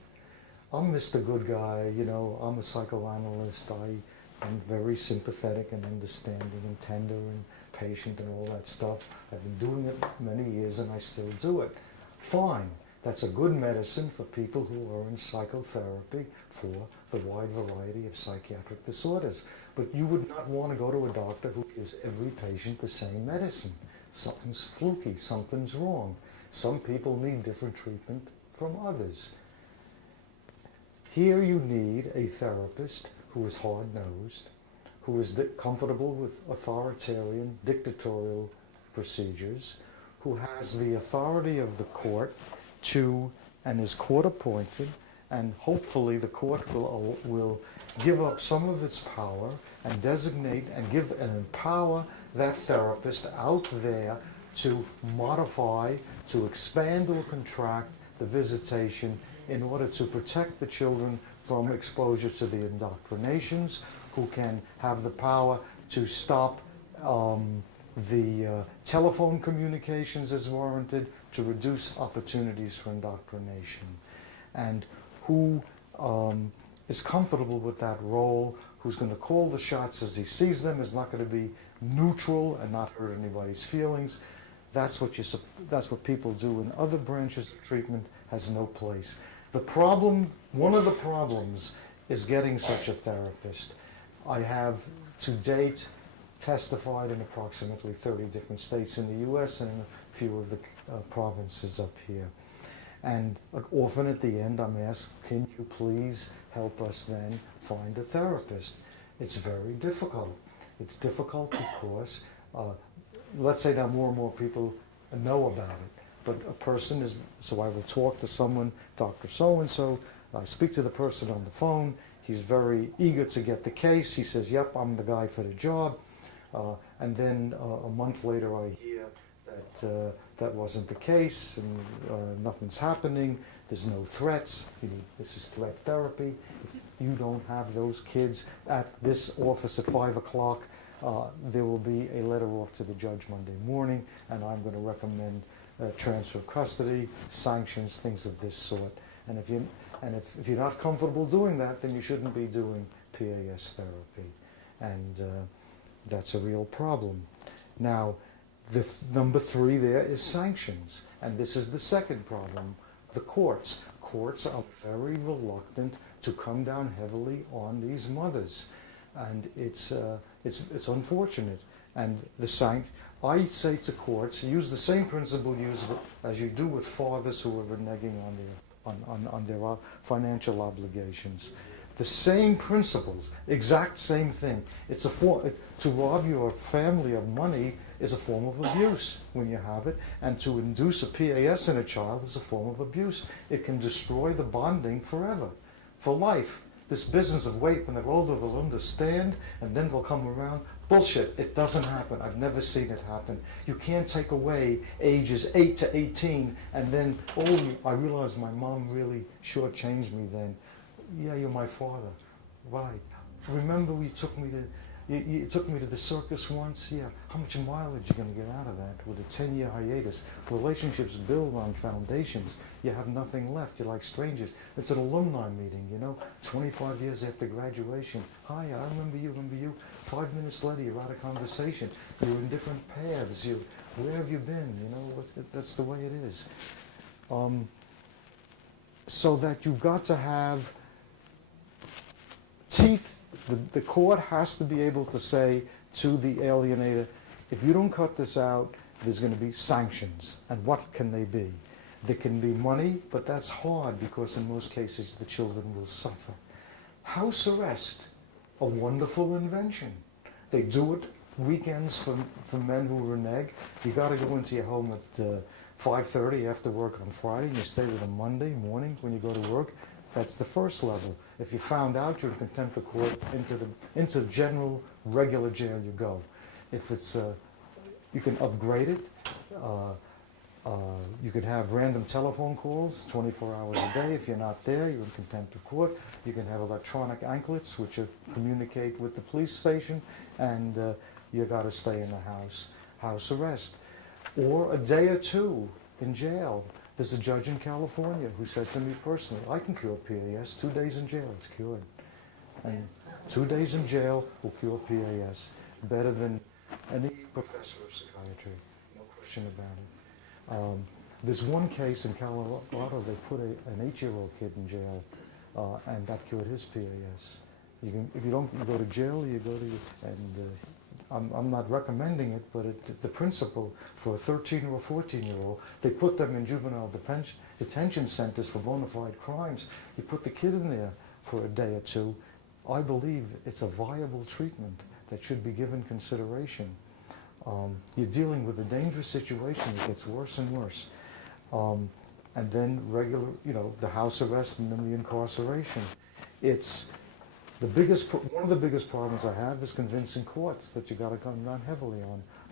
I'm Mr. Good Guy, you know, I'm a psychoanalyst. I'm very sympathetic and understanding and tender and patient and all that stuff. I've been doing it many years and I still do it. Fine. That's a good medicine for people who are in psychotherapy for the wide variety of psychiatric disorders. But you would not want to go to a doctor who gives every patient the same medicine. Something's fluky, something's wrong. Some people need different treatment from others. Here you need a therapist who is hard-nosed, who is comfortable with authoritarian, dictatorial procedures, who has the authority of the court to, and is court-appointed, and hopefully the court will give up some of its power and designate and give and empower that therapist out there to modify, to expand or contract the visitation in order to protect the children from exposure to the indoctrinations, who can have the power to stop the telephone communications as warranted, to reduce opportunities for indoctrination, and who is comfortable with that role, who's going to call the shots as he sees them, is not going to be neutral and not hurt anybody's feelings. That's what people do in other branches of treatment, has no place. The problem, one of the problems, is getting such a therapist. I have to date testified in approximately 30 different states in the US and in a few of the provinces up here. And often at the end I'm asked, can you please help us then find a therapist? It's very difficult. It's difficult because, let's say now more and more people know about it, but a person is, so I will talk to someone, Dr. So-and-so, I speak to the person on the phone, he's very eager to get the case, he says, yep, I'm the guy for the job, and then a month later I hear that that wasn't the case, and nothing's happening, there's no threats, this is threat therapy. If you don't have those kids at this office at 5 o'clock, there will be a letter off to the judge Monday morning, and I'm going to recommend transfer of custody, sanctions, things of this sort. And if you're not comfortable doing that, then you shouldn't be doing PAS therapy, and that's a real problem. Now, number 3 there is sanctions, and this is the second problem. The courts. Courts are very reluctant to come down heavily on these mothers, and it's unfortunate. And I say to courts, use the same principle as you do with fathers who are reneging on their financial obligations. The same principles, exact same thing. To rob your family of money is a form of abuse when you have it, and to induce a PAS in a child is a form of abuse. It can destroy the bonding forever, for life. This business of wait, when they're older they'll understand and then they'll come around. Bullshit, it doesn't happen. I've never seen it happen. You can't take away ages 8 to 18 and then, oh, I realized my mom really shortchanged me then. Yeah, you're my father. Right. Remember you took me to the circus once? Yeah. How much mileage are you going to get out of that with a 10-year hiatus? Relationships build on foundations. You have nothing left. You're like strangers. It's an alumni meeting, 25 years after graduation. Hi, I remember you. 5 minutes later, you're out of conversation. You're in different paths. Where have you been? That's the way it is. So that you've got to have teeth. The court has to be able to say to the alienator, if you don't cut this out, there's going to be sanctions. And what can they be? There can be money, but that's hard because in most cases the children will suffer. House arrest, a wonderful invention. They do it weekends for men who renege. You got to go into your home at 5:30 after work on Friday, and you stay there on Monday morning when you go to work. That's the first level. If you found out, you're in contempt of court, into general regular jail you go. If it's you can upgrade it. You could have random telephone calls 24 hours a day. If you're not there, you're in contempt of court. You can have electronic anklets which communicate with the police station, and you got to stay in the house arrest. Or a day or two in jail. There's a judge in California who said to me personally, I can cure PAS, 2 days in jail, it's cured. And 2 days in jail will cure PAS, better than any professor of psychiatry, no question about it. There's one case in Colorado, they put an 8-year-old kid in jail, and that cured his PAS. If you don't go to jail, you go to, I'm not recommending it, but the principle for a 13 or a 14-year-old, they put them in juvenile detention centers for bona fide crimes. You put the kid in there for a day or two. I believe it's a viable treatment that should be given consideration. You're dealing with a dangerous situation that gets worse and worse. And then regular, the house arrest and then the incarceration. It's one of the biggest problems I have is convincing courts that you got to come down heavily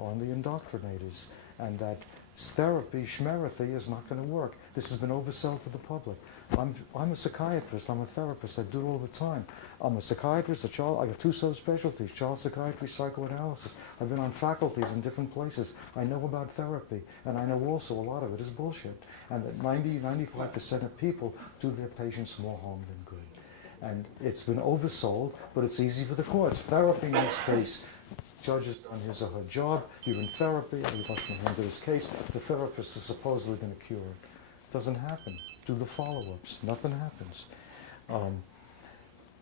on the indoctrinators, and that therapy, schmeraphy, is not going to work. This has been oversold to the public. I'm a psychiatrist, I'm a therapist, I do it all the time. I'm a psychiatrist, I got 2 subspecialties, child psychiatry, psychoanalysis. I've been on faculties in different places. I know about therapy, and I know also a lot of it is bullshit. And that 95% of people do their patients more harm than good. And it's been oversold, but it's easy for the courts. Therapy in this case, judge has done his or her job, you're in therapy, you're rushing into this case, the therapist is supposedly going to cure it. Doesn't happen. Do the follow-ups. Nothing happens.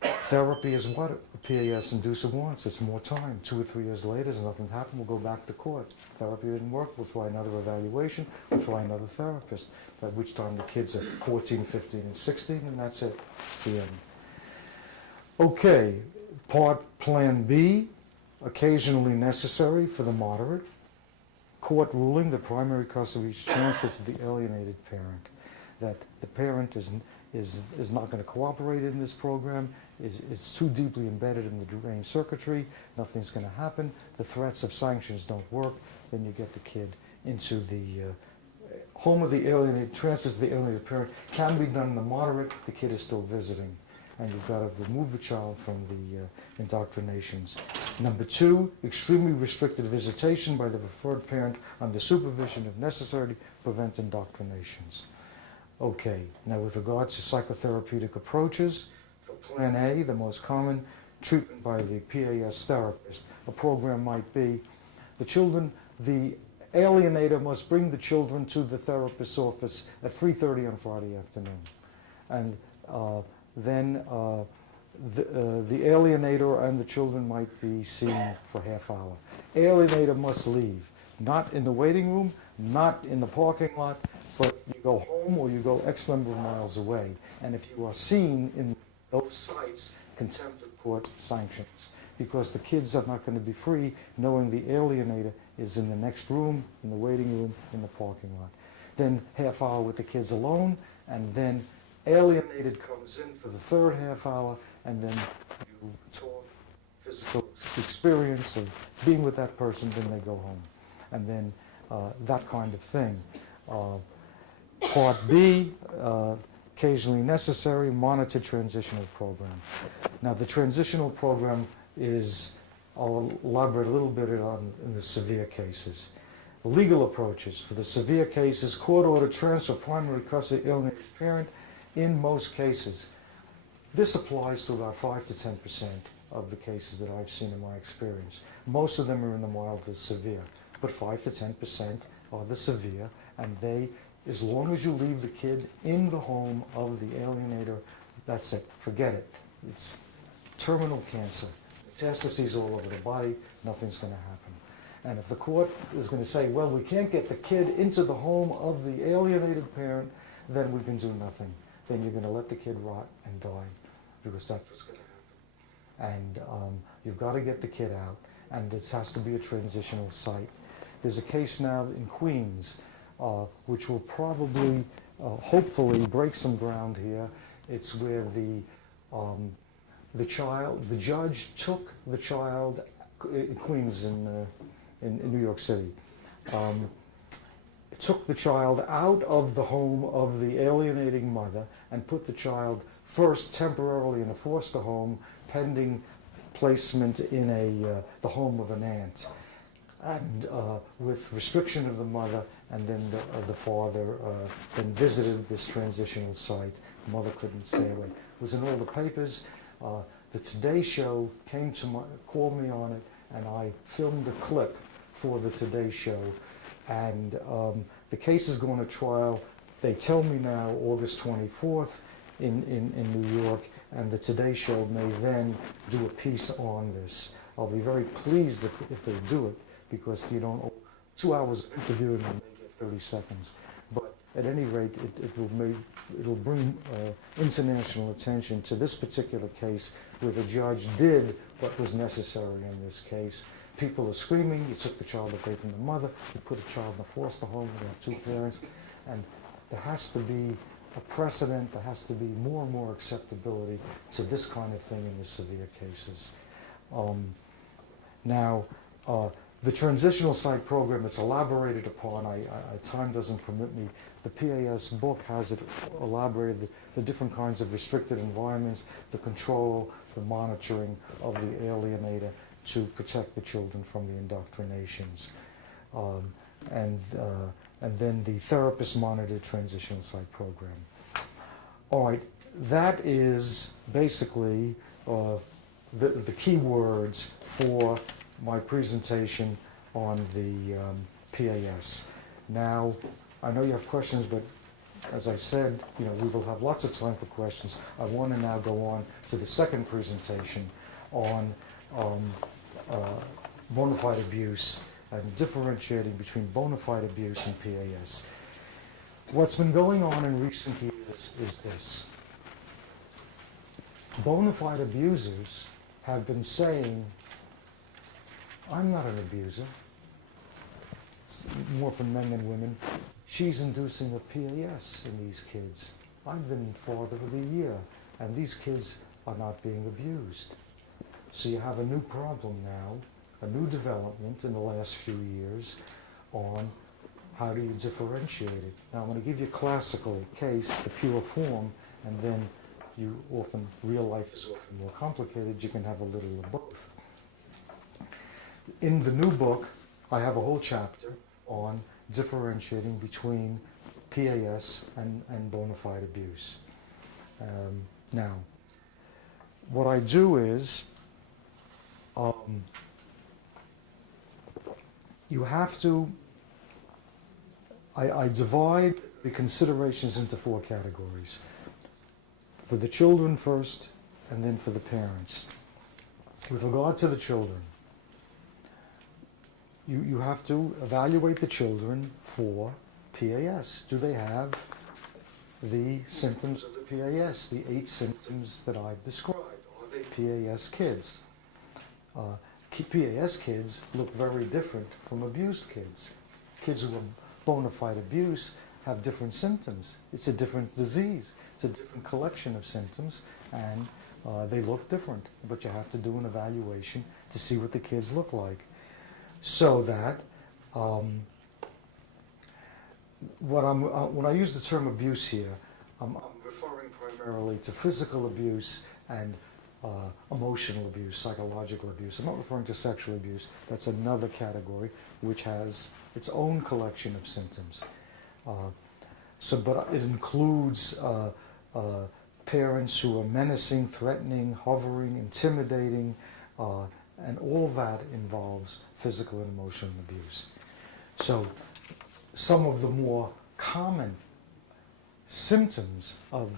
Therapy is what a PAS inducer wants. It's more time. 2 or 3 years later, there's nothing happened, we'll go back to court. Therapy didn't work, we'll try another evaluation, we'll try another therapist, at which time the kids are 14, 15, and 16, and that's it. It's the end. Okay, Plan B, occasionally necessary for the moderate. Court ruling, the primary custody is transferred to the alienated parent. That the parent is not going to cooperate in this program, is too deeply embedded in the deranged circuitry, nothing's going to happen, the threats of sanctions don't work, then you get the kid into the home of the alienated, transfers to the alienated parent. Can be done in the moderate, the kid is still visiting. And you've got to remove the child from the indoctrinations. Number 2, extremely restricted visitation by the referred parent under supervision if necessary to prevent indoctrinations. Okay, now with regards to psychotherapeutic approaches, for Plan A, the most common treatment by the PAS therapist, a program might be the alienator must bring the children to the therapist's office at 3:30 on Friday afternoon. And then the alienator and the children might be seen for a half hour. Alienator must leave, not in the waiting room, not in the parking lot, but you go home or you go X number of miles away. And if you are seen in those sites, contempt of court sanctions, because the kids are not going to be free knowing the alienator is in the next room, in the waiting room, in the parking lot. Then half hour with the kids alone, and then alienated comes in for the 3rd half hour, and then you talk physical experience of being with that person, then they go home. And then that kind of thing. Part B, occasionally necessary, monitor transitional program. Now the transitional program is, I'll elaborate a little bit on in the severe cases. Legal approaches. For the severe cases, court order transfer primary custody alienated parent. In most cases, this applies to about 5 to 10% of the cases that I've seen in my experience. Most of them are in the mild to severe, but 5 to 10% are the severe, and they, as long as you leave the kid in the home of the alienator, that's it. Forget it. It's terminal cancer. Metastases all over the body. Nothing's going to happen. And if the court is going to say, well, we can't get the kid into the home of the alienated parent, then we can do nothing. Then you're going to let the kid rot and die, because that's what's going to happen. And you've got to get the kid out, and this has to be a transitional site. There's a case now in Queens, which will probably, hopefully, break some ground here. It's where the judge took the child, in Queens in New York City, took the child out of the home of the alienating mother and put the child first temporarily in a foster home, pending placement in the home of an aunt, and with restriction of the mother, and then the father then visited this transitional site. The mother couldn't stay away. It was in all the papers. The Today Show called me on it, and I filmed a clip for the Today Show. And the case is going to trial, they tell me now, August 24th in New York, and the Today Show may then do a piece on this. I'll be very pleased if they do it, because you don't, 2 hours interviewing them, they get 30 seconds. But at any rate, it'll bring international attention to this particular case, where the judge did what was necessary in this case. People are screaming, you took the child away from the mother, you put a child in a foster home, you have two parents, and there has to be a precedent, there has to be more and more acceptability to this kind of thing in the severe cases. Now, the transitional site program, it's elaborated upon, time doesn't permit me. The PAS book has it elaborated, the different kinds of restricted environments, the control, the monitoring of the alienator to protect the children from the indoctrinations. And then the therapist monitored transitional site program. All right, that is basically the key words for my presentation on the PAS. Now, I know you have questions, but as I said, we will have lots of time for questions. I want to now go on to the second presentation on bona fide abuse and differentiating between bona fide abuse and PAS. What's been going on in recent years is this. Bona fide abusers have been saying, I'm not an abuser. It's more for men than women. She's inducing a PAS in these kids. I've been father of the year, and these kids are not being abused. So you have a new problem now, a new development in the last few years on how do you differentiate it. Now I'm going to give you a classical case, the pure form, and then real life is often more complicated. You can have a little of both. In the new book, I have a whole chapter on differentiating between PAS and bona fide abuse. Now, what I do is, you have to, I divide the considerations into four categories. For the children first, and then for the parents. With regard to the children, you have to evaluate the children for PAS. Do they have the symptoms of the PAS, the 8 symptoms that I've described? Are they PAS kids? PAS kids look very different from abused kids. Kids who are bona fide abuse have different symptoms. It's a different disease. It's a different collection of symptoms, and they look different. But you have to do an evaluation to see what the kids look like. So that when I use the term abuse here, I'm referring primarily to physical abuse and emotional abuse, psychological abuse. I'm not referring to sexual abuse. That's another category which has its own collection of symptoms. But it includes parents who are menacing, threatening, hovering, intimidating, and all that involves physical and emotional abuse. So some of the more common symptoms of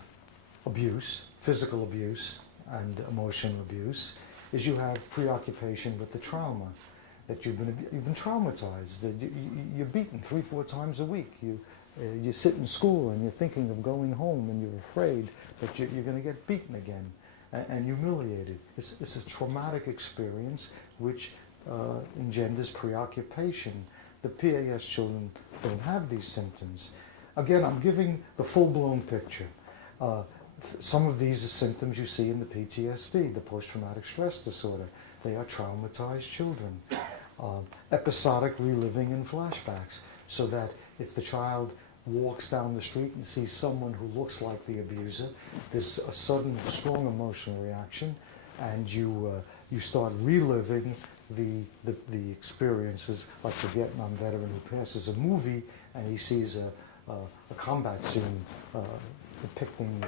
abuse, physical abuse and emotional abuse, is you have preoccupation with the trauma. that you've been traumatized, that you're beaten 3-4 times a week. You sit in school and you're thinking of going home and you're afraid that you're going to get beaten again and humiliated. It's a traumatic experience which engenders preoccupation. The PAS children don't have these symptoms. Again, I'm giving the full-blown picture. Some of these are symptoms you see in the PTSD, the post-traumatic stress disorder. They are traumatized children. Episodic reliving in flashbacks, so that if the child walks down the street and sees someone who looks like the abuser, there's a sudden strong emotional reaction, and you start reliving the experiences, like the Vietnam veteran who passes a movie and he sees a combat scene depicting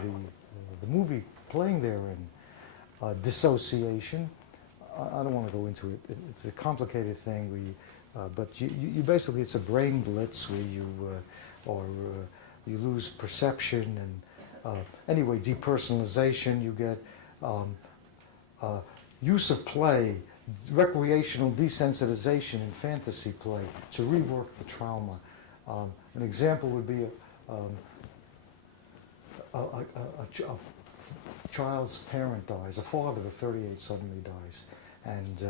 the movie playing therein. Dissociation. I don't want to go into it. It's a complicated thing. But you basically, it's a brain blitz where you lose perception, and anyway, depersonalization. You get use of play, recreational desensitization in fantasy play to rework the trauma. An example would be a child's parent dies, a father of 38 suddenly dies, and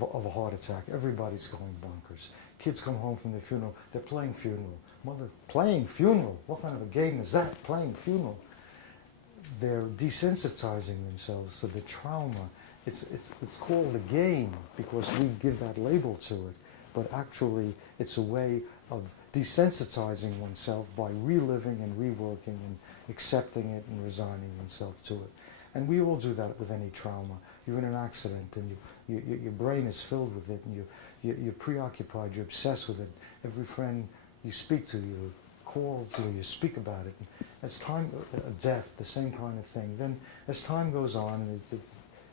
of a heart attack. Everybody's going bonkers. Kids come home from the funeral, they're playing funeral. Mother, playing funeral? What kind of a game is that, playing funeral? They're desensitizing themselves to the trauma. It's called a game because we give that label to it, but actually it's a way of desensitizing oneself by reliving and reworking and accepting it and resigning oneself to it. And we all do that with any trauma. You're in an accident and your brain is filled with it, and you're preoccupied, you're obsessed with it. Every friend you speak to, you call to, you speak about it. And as time, death, the same kind of thing. Then as time goes on,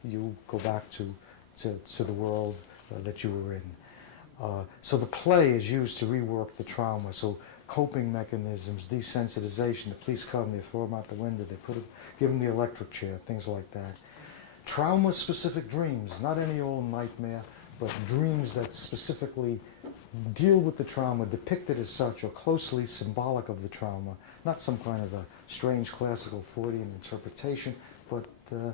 you go back to the world that you were in. So the play is used to rework the trauma. So coping mechanisms, desensitization, the police come, they throw them out the window, they give them the electric chair, things like that. Trauma-specific dreams, not any old nightmare, but dreams that specifically deal with the trauma, depicted as such, or closely symbolic of the trauma, not some kind of a strange classical Freudian interpretation, but the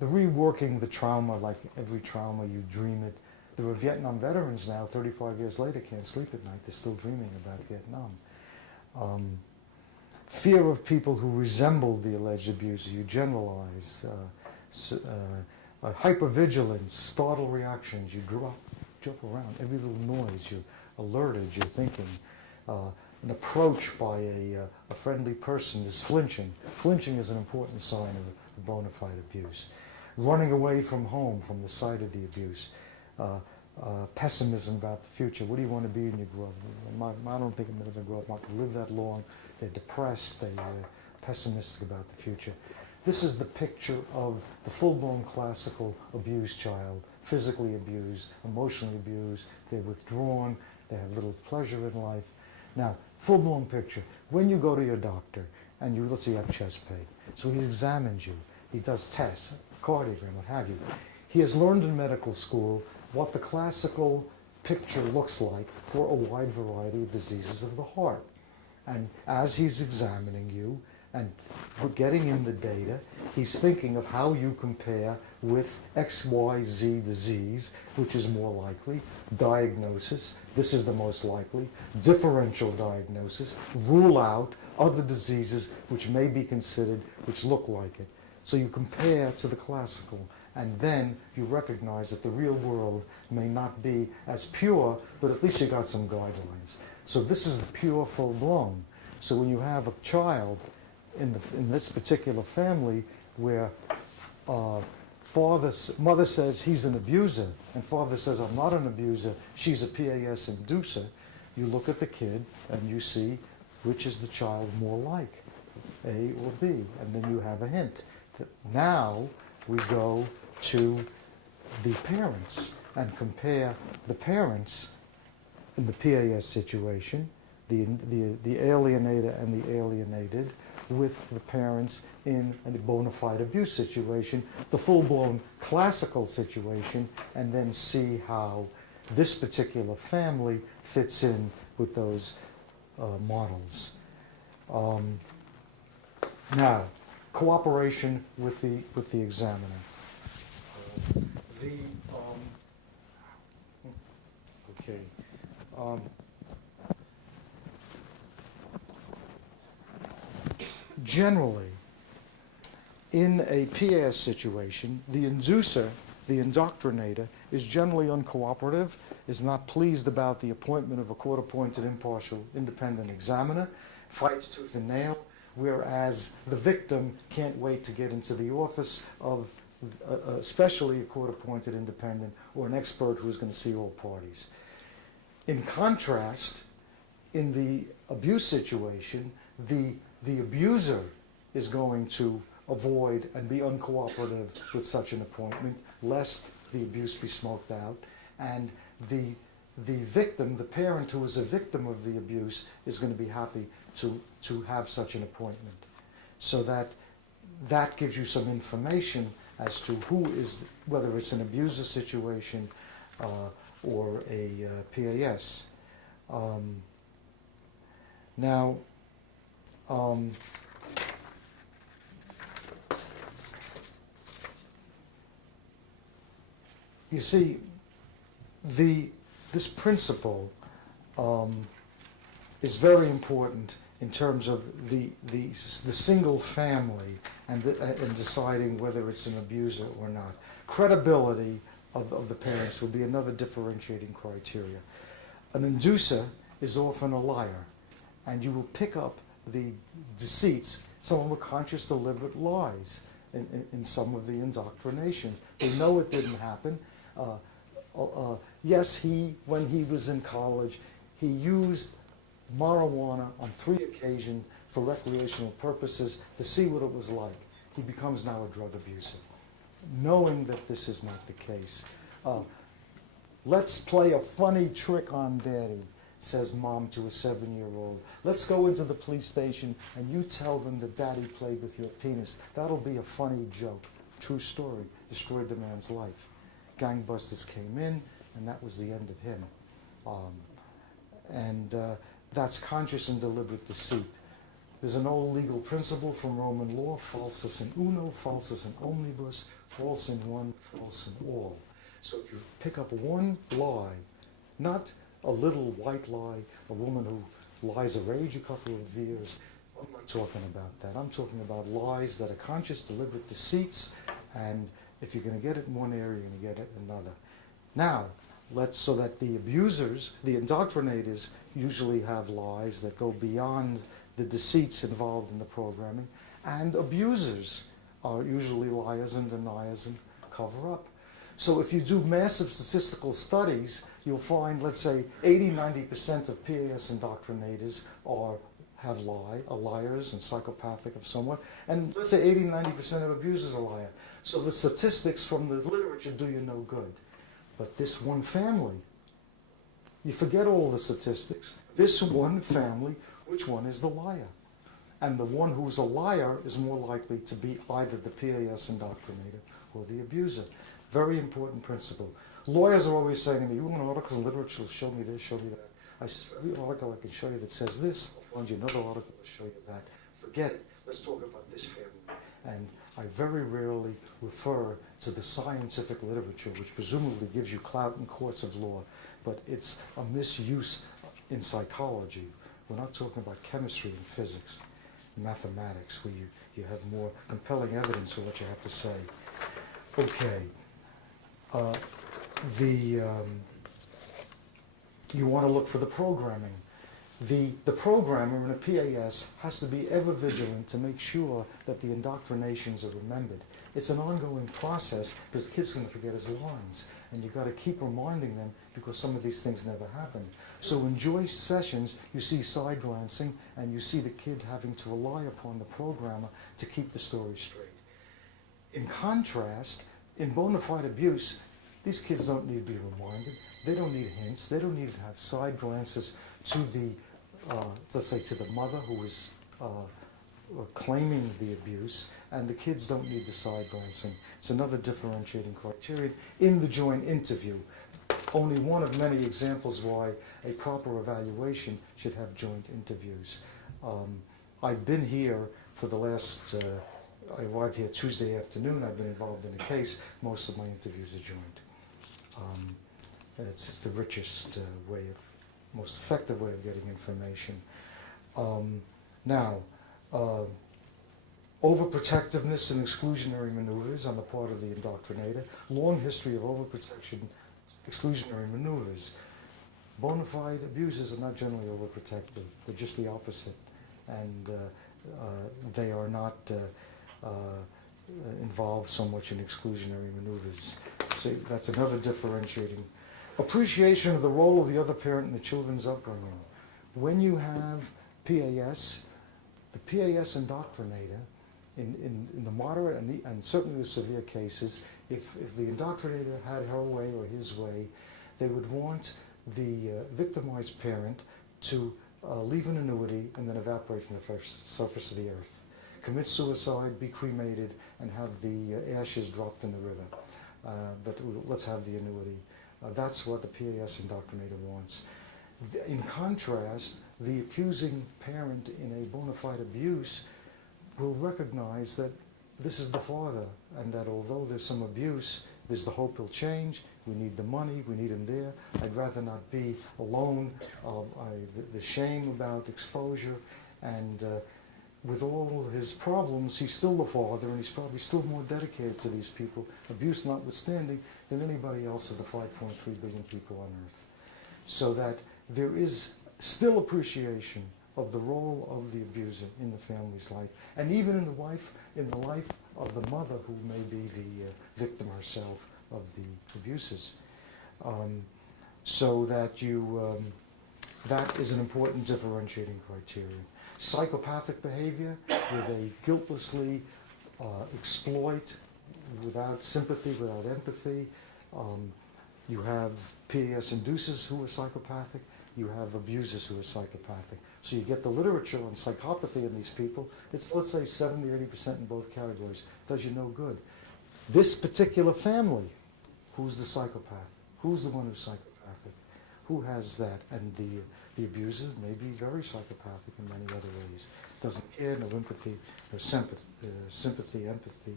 reworking the trauma, like every trauma, you dream it. There are Vietnam veterans now, 35 years later, can't sleep at night. They're still dreaming about Vietnam. Fear of people who resemble the alleged abuser. You generalize. Hypervigilance, startle reactions. You jump around. Every little noise, you're alerted, you're thinking. An approach by a friendly person is flinching. Flinching is an important sign of a bona fide abuse. Running away from home, from the site of the abuse. Pessimism about the future. What do you want to be when you grow up? I don't think I'm going to grow up. I'm not going to live that long. They're depressed. They're pessimistic about the future. This is the picture of the full-blown classical abused child, physically abused, emotionally abused. They're withdrawn. They have little pleasure in life. Now, full-blown picture. When you go to your doctor and let's say you have chest pain, so he examines you. He does tests, cardiogram, what have you. He has learned in medical school what the classical picture looks like for a wide variety of diseases of the heart. And as he's examining you and getting in the data, he's thinking of how you compare with XYZ disease, which is more likely, diagnosis, this is the most likely, differential diagnosis, rule out other diseases which may be considered, which look like it. So you compare to the classical, and then you recognize that the real world may not be as pure, but at least you got some guidelines. So this is the pure full-blown. So when you have a child in this particular family where mother says he's an abuser, and father says I'm not an abuser, she's a PAS inducer, you look at the kid and you see which is the child more like, A or B, and then you have a hint. Now we go to the parents and compare the parents in the PAS situation, the alienator and the alienated, with the parents in a bona fide abuse situation, the full-blown classical situation, and then see how this particular family fits in with those models. Now, cooperation with the examiner. Okay. Generally, in a PAS situation, the inducer, the indoctrinator, is generally uncooperative, is not pleased about the appointment of a court-appointed impartial independent examiner, fights tooth and nail, whereas the victim can't wait to get into the office of especially a court-appointed independent or an expert who's going to see all parties. In contrast, in the abuse situation, the abuser is going to avoid and be uncooperative with such an appointment, lest the abuse be smoked out, and the victim, the parent who is a victim of the abuse, is going to be happy to have such an appointment. So that gives you some information as to who is, whether it's an abuser situation or a PAS. Now, you see, this principle is very important in terms of the single family and deciding whether it's an abuser or not. Credibility of the parents would be another differentiating criteria. An inducer is often a liar, and you will pick up the deceits. Some of them are conscious, deliberate lies in some of the indoctrination. They know it didn't happen. Yes, when he was in college, he used marijuana on 3 occasions for recreational purposes to see what it was like. He becomes now a drug abuser, knowing that this is not the case. Let's play a funny trick on Daddy, says Mom to a 7-year-old. Let's go into the police station and you tell them that Daddy played with your penis. That'll be a funny joke. True story. Destroyed the man's life. Gangbusters came in, and that was the end of him. That's conscious and deliberate deceit. There's an old legal principle from Roman law: falsus in uno, falsus in omnibus, false in one, false in all. So if you pick up one lie, not a little white lie, a woman who lies her age a couple of years, I'm not talking about that. I'm talking about lies that are conscious, deliberate deceits, and if you're going to get it in one area, you're going to get it in another. Now, so that the abusers, the indoctrinators, usually have lies that go beyond the deceits involved in the programming, and abusers are usually liars and deniers and cover up. So if you do massive statistical studies, you'll find, let's say, 80-90% of PAS indoctrinators are liars and psychopathic of somewhat, and let's say 80-90% of abusers are liars. So the statistics from the literature do you no good. But this one family, you forget all the statistics. This one family, which one is the liar? And the one who's a liar is more likely to be either the PAS indoctrinator or the abuser. Very important principle. Lawyers are always saying to me, you want articles in literature, show me this, show me that. I said, every article I can show you that says this, I'll find you another article to show you that. Forget it. Let's talk about this family. And I very rarely refer to the scientific literature, which presumably gives you clout in courts of law, but it's a misuse in psychology. We're not talking about chemistry and physics, mathematics, where you have more compelling evidence for what you have to say. Okay. You want to look for the programming. The programmer in a PAS has to be ever vigilant to make sure that the indoctrinations are remembered. It's an ongoing process because the kid's going to forget his lines, and you've got to keep reminding them because some of these things never happen. So in joint sessions, you see side glancing, and you see the kid having to rely upon the programmer to keep the story straight. In contrast, in bona fide abuse, these kids don't need to be reminded. They don't need hints. They don't need to have side glances to the, let's say, to the mother who is claiming the abuse, and the kids don't need the side glancing. It's another differentiating criterion in the joint interview. Only one of many examples why a proper evaluation should have joint interviews. I've been here for the last, I arrived here Tuesday afternoon, I've been involved in a case, most of my interviews are joint. It's the richest way of, most effective way of getting information. Now, overprotectiveness and exclusionary maneuvers on the part of the indoctrinator, long history of overprotection, exclusionary maneuvers. Bona fide abusers are not generally overprotective, they're just the opposite. And they are not involved so much in exclusionary maneuvers. So that's another differentiating. Appreciation of the role of the other parent in the children's upbringing. When you have PAS, the PAS indoctrinator, in the moderate and certainly the severe cases, if the indoctrinator had her way or his way, they would want the victimized parent to leave an annuity and then evaporate from the surface of the earth, commit suicide, be cremated, and have the ashes dropped in the river. But let's have the annuity. That's what the PAS indoctrinator wants. In contrast, the accusing parent in a bona fide abuse will recognize that this is the father, and that although there's some abuse, there's the hope he'll change. We need the money, we need him there. I'd rather not be alone. The shame about exposure, and with all his problems, he's still the father, and he's probably still more dedicated to these people, abuse notwithstanding, than anybody else of the 5.3 billion people on earth. So that there is still appreciation of the role of the abuser in the family's life, and even in the life of the mother, who may be the victim herself of the abuses. So that that is an important differentiating criterion. Psychopathic behavior, where they guiltlessly exploit without sympathy, without empathy. You have PAS inducers who are psychopathic. You have abusers who are psychopathic. So you get the literature on psychopathy in these people. It's, let's say, 70 or 80% in both categories. Does you no good. This particular family, who's the psychopath? Who's the one who's psychopathic? Who has that? And the abuser may be very psychopathic in many other ways. Doesn't care, no empathy, no sympathy, empathy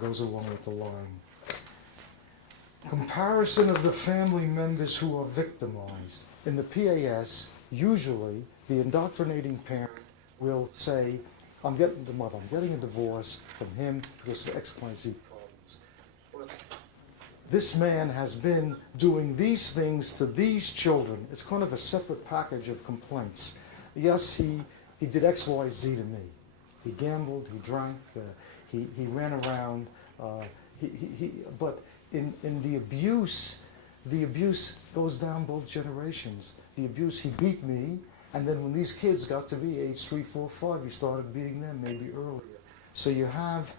goes along with the line. Comparison of the family members who are victimized. In the PAS, usually the indoctrinating parent will say, I'm getting a divorce from him because of X, Y, Z problems. This man has been doing these things to these children. It's kind of a separate package of complaints. Yes, he did X, Y, Z to me. He gambled, he drank, he ran around, but in the abuse goes down both generations. The abuse, he beat me, and then when these kids got to be age 3, 4, 5, he started beating them maybe earlier. So you have,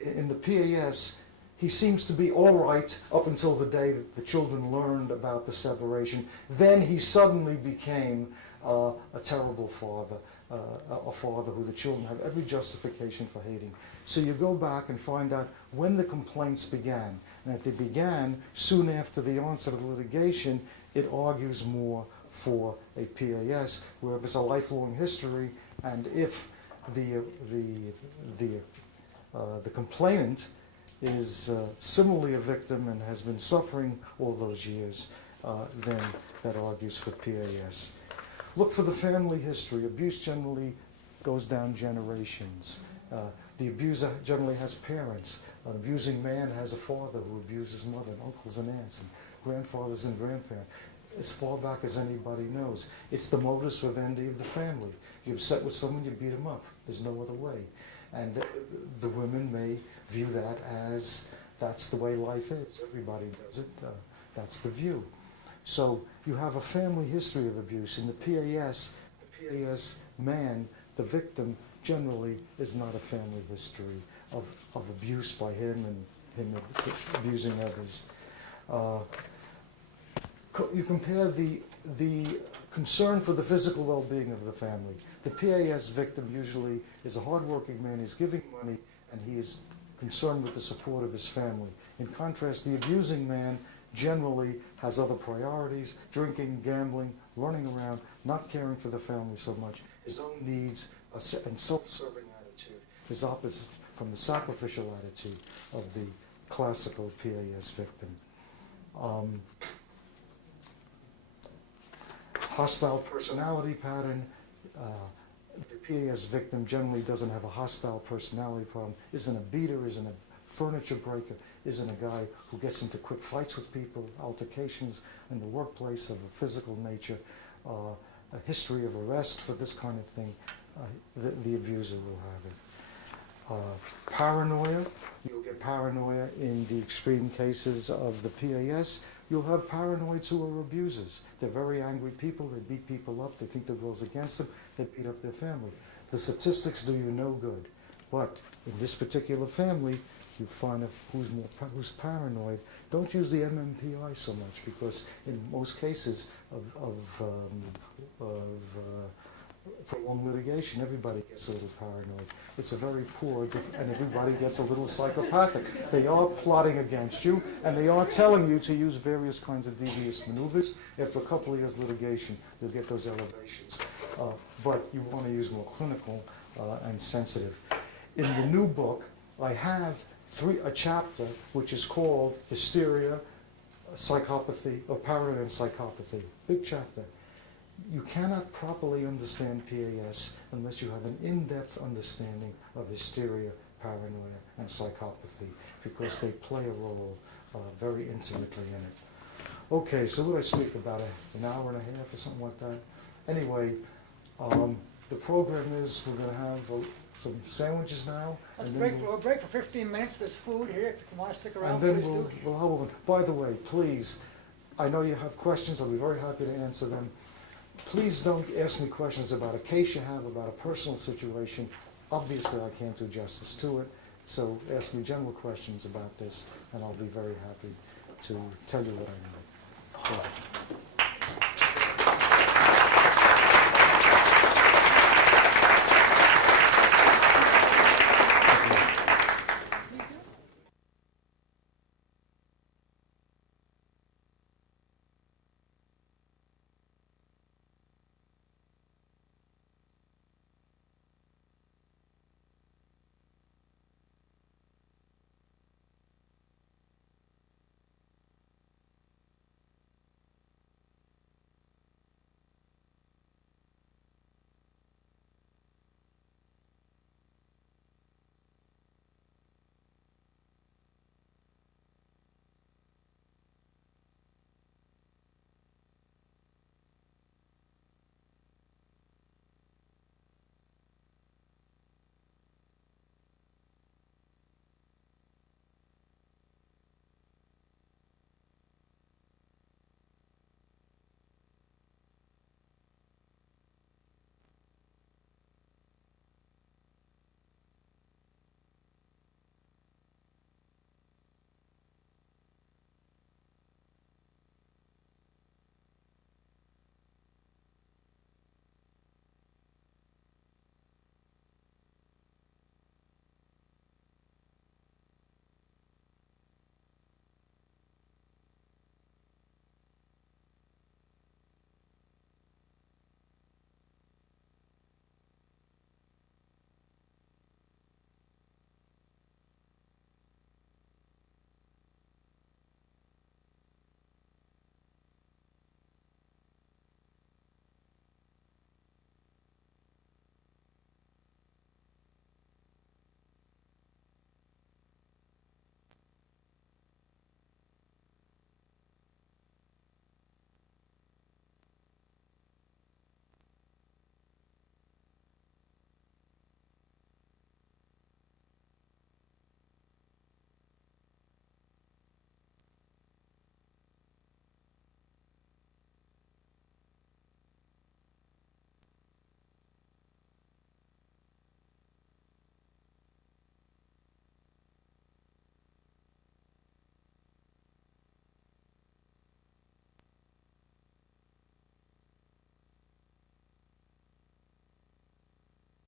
in the PAS, he seems to be all right up until the day that the children learned about the separation. Then he suddenly became a terrible father, a father who the children have every justification for hating. So you go back and find out when the complaints began. And if they began soon after the onset of the litigation, it argues more for a PAS, where if it's a lifelong history, and if the complainant is similarly a victim and has been suffering all those years, then that argues for PAS. Look for the family history. Abuse generally goes down generations. The abuser generally has parents. An abusing man has a father who abuses mother, and uncles and aunts, and grandfathers and grandparents, as far back as anybody knows. It's the modus vivendi of the family. You're upset with someone, you beat them up. There's no other way. And the women may view that as that's the way life is. Everybody does it. That's the view. So you have a family history of abuse. In the PAS man, the victim, generally is not a family history of abuse by him and him abusing others. You compare the concern for the physical well-being of the family. The PAS victim usually is a hardworking man, he's giving money, and he is concerned with the support of his family. In contrast, the abusing man generally has other priorities, drinking, gambling, running around, not caring for the family so much. His own needs and self-serving attitude is opposite from the sacrificial attitude of the classical PAS victim. Hostile personality pattern. The PAS victim generally doesn't have a hostile personality problem, isn't a beater, isn't a furniture breaker, isn't a guy who gets into quick fights with people, altercations in the workplace of a physical nature, a history of arrest for this kind of thing. The abuser will have it. Paranoia, you'll get paranoia in the extreme cases of the PAS. You'll have paranoids who are abusers. They're very angry people, they beat people up, they think the world's against them, they beat up their family. The statistics do you no good. But in this particular family, you find out who's paranoid. Don't use the MMPI so much, because in most cases of prolonged litigation, everybody gets a little paranoid. It's a very poor, and everybody gets a little psychopathic. They are plotting against you, and they are telling you to use various kinds of devious maneuvers. After a couple of years litigation, you'll get those elevations. But you want to use more clinical and sensitive. In the new book, I have a chapter which is called Hysteria, Psychopathy, or Paranoid and Psychopathy. Big chapter. You cannot properly understand PAS unless you have an in-depth understanding of hysteria, paranoia, and psychopathy, because they play a role very intimately in it. Okay, so what did I speak about? An hour and a half or something like that? Anyway, the program is we're going to have some sandwiches now. Let's break for 15 minutes. There's food here. If you want to stick around, and then please do. we'll have one. By the way, please, I know you have questions. I'll be very happy to answer them. Please don't ask me questions about a case you have, about a personal situation. Obviously, I can't do justice to it. So ask me general questions about this, and I'll be very happy to tell you what I know. So,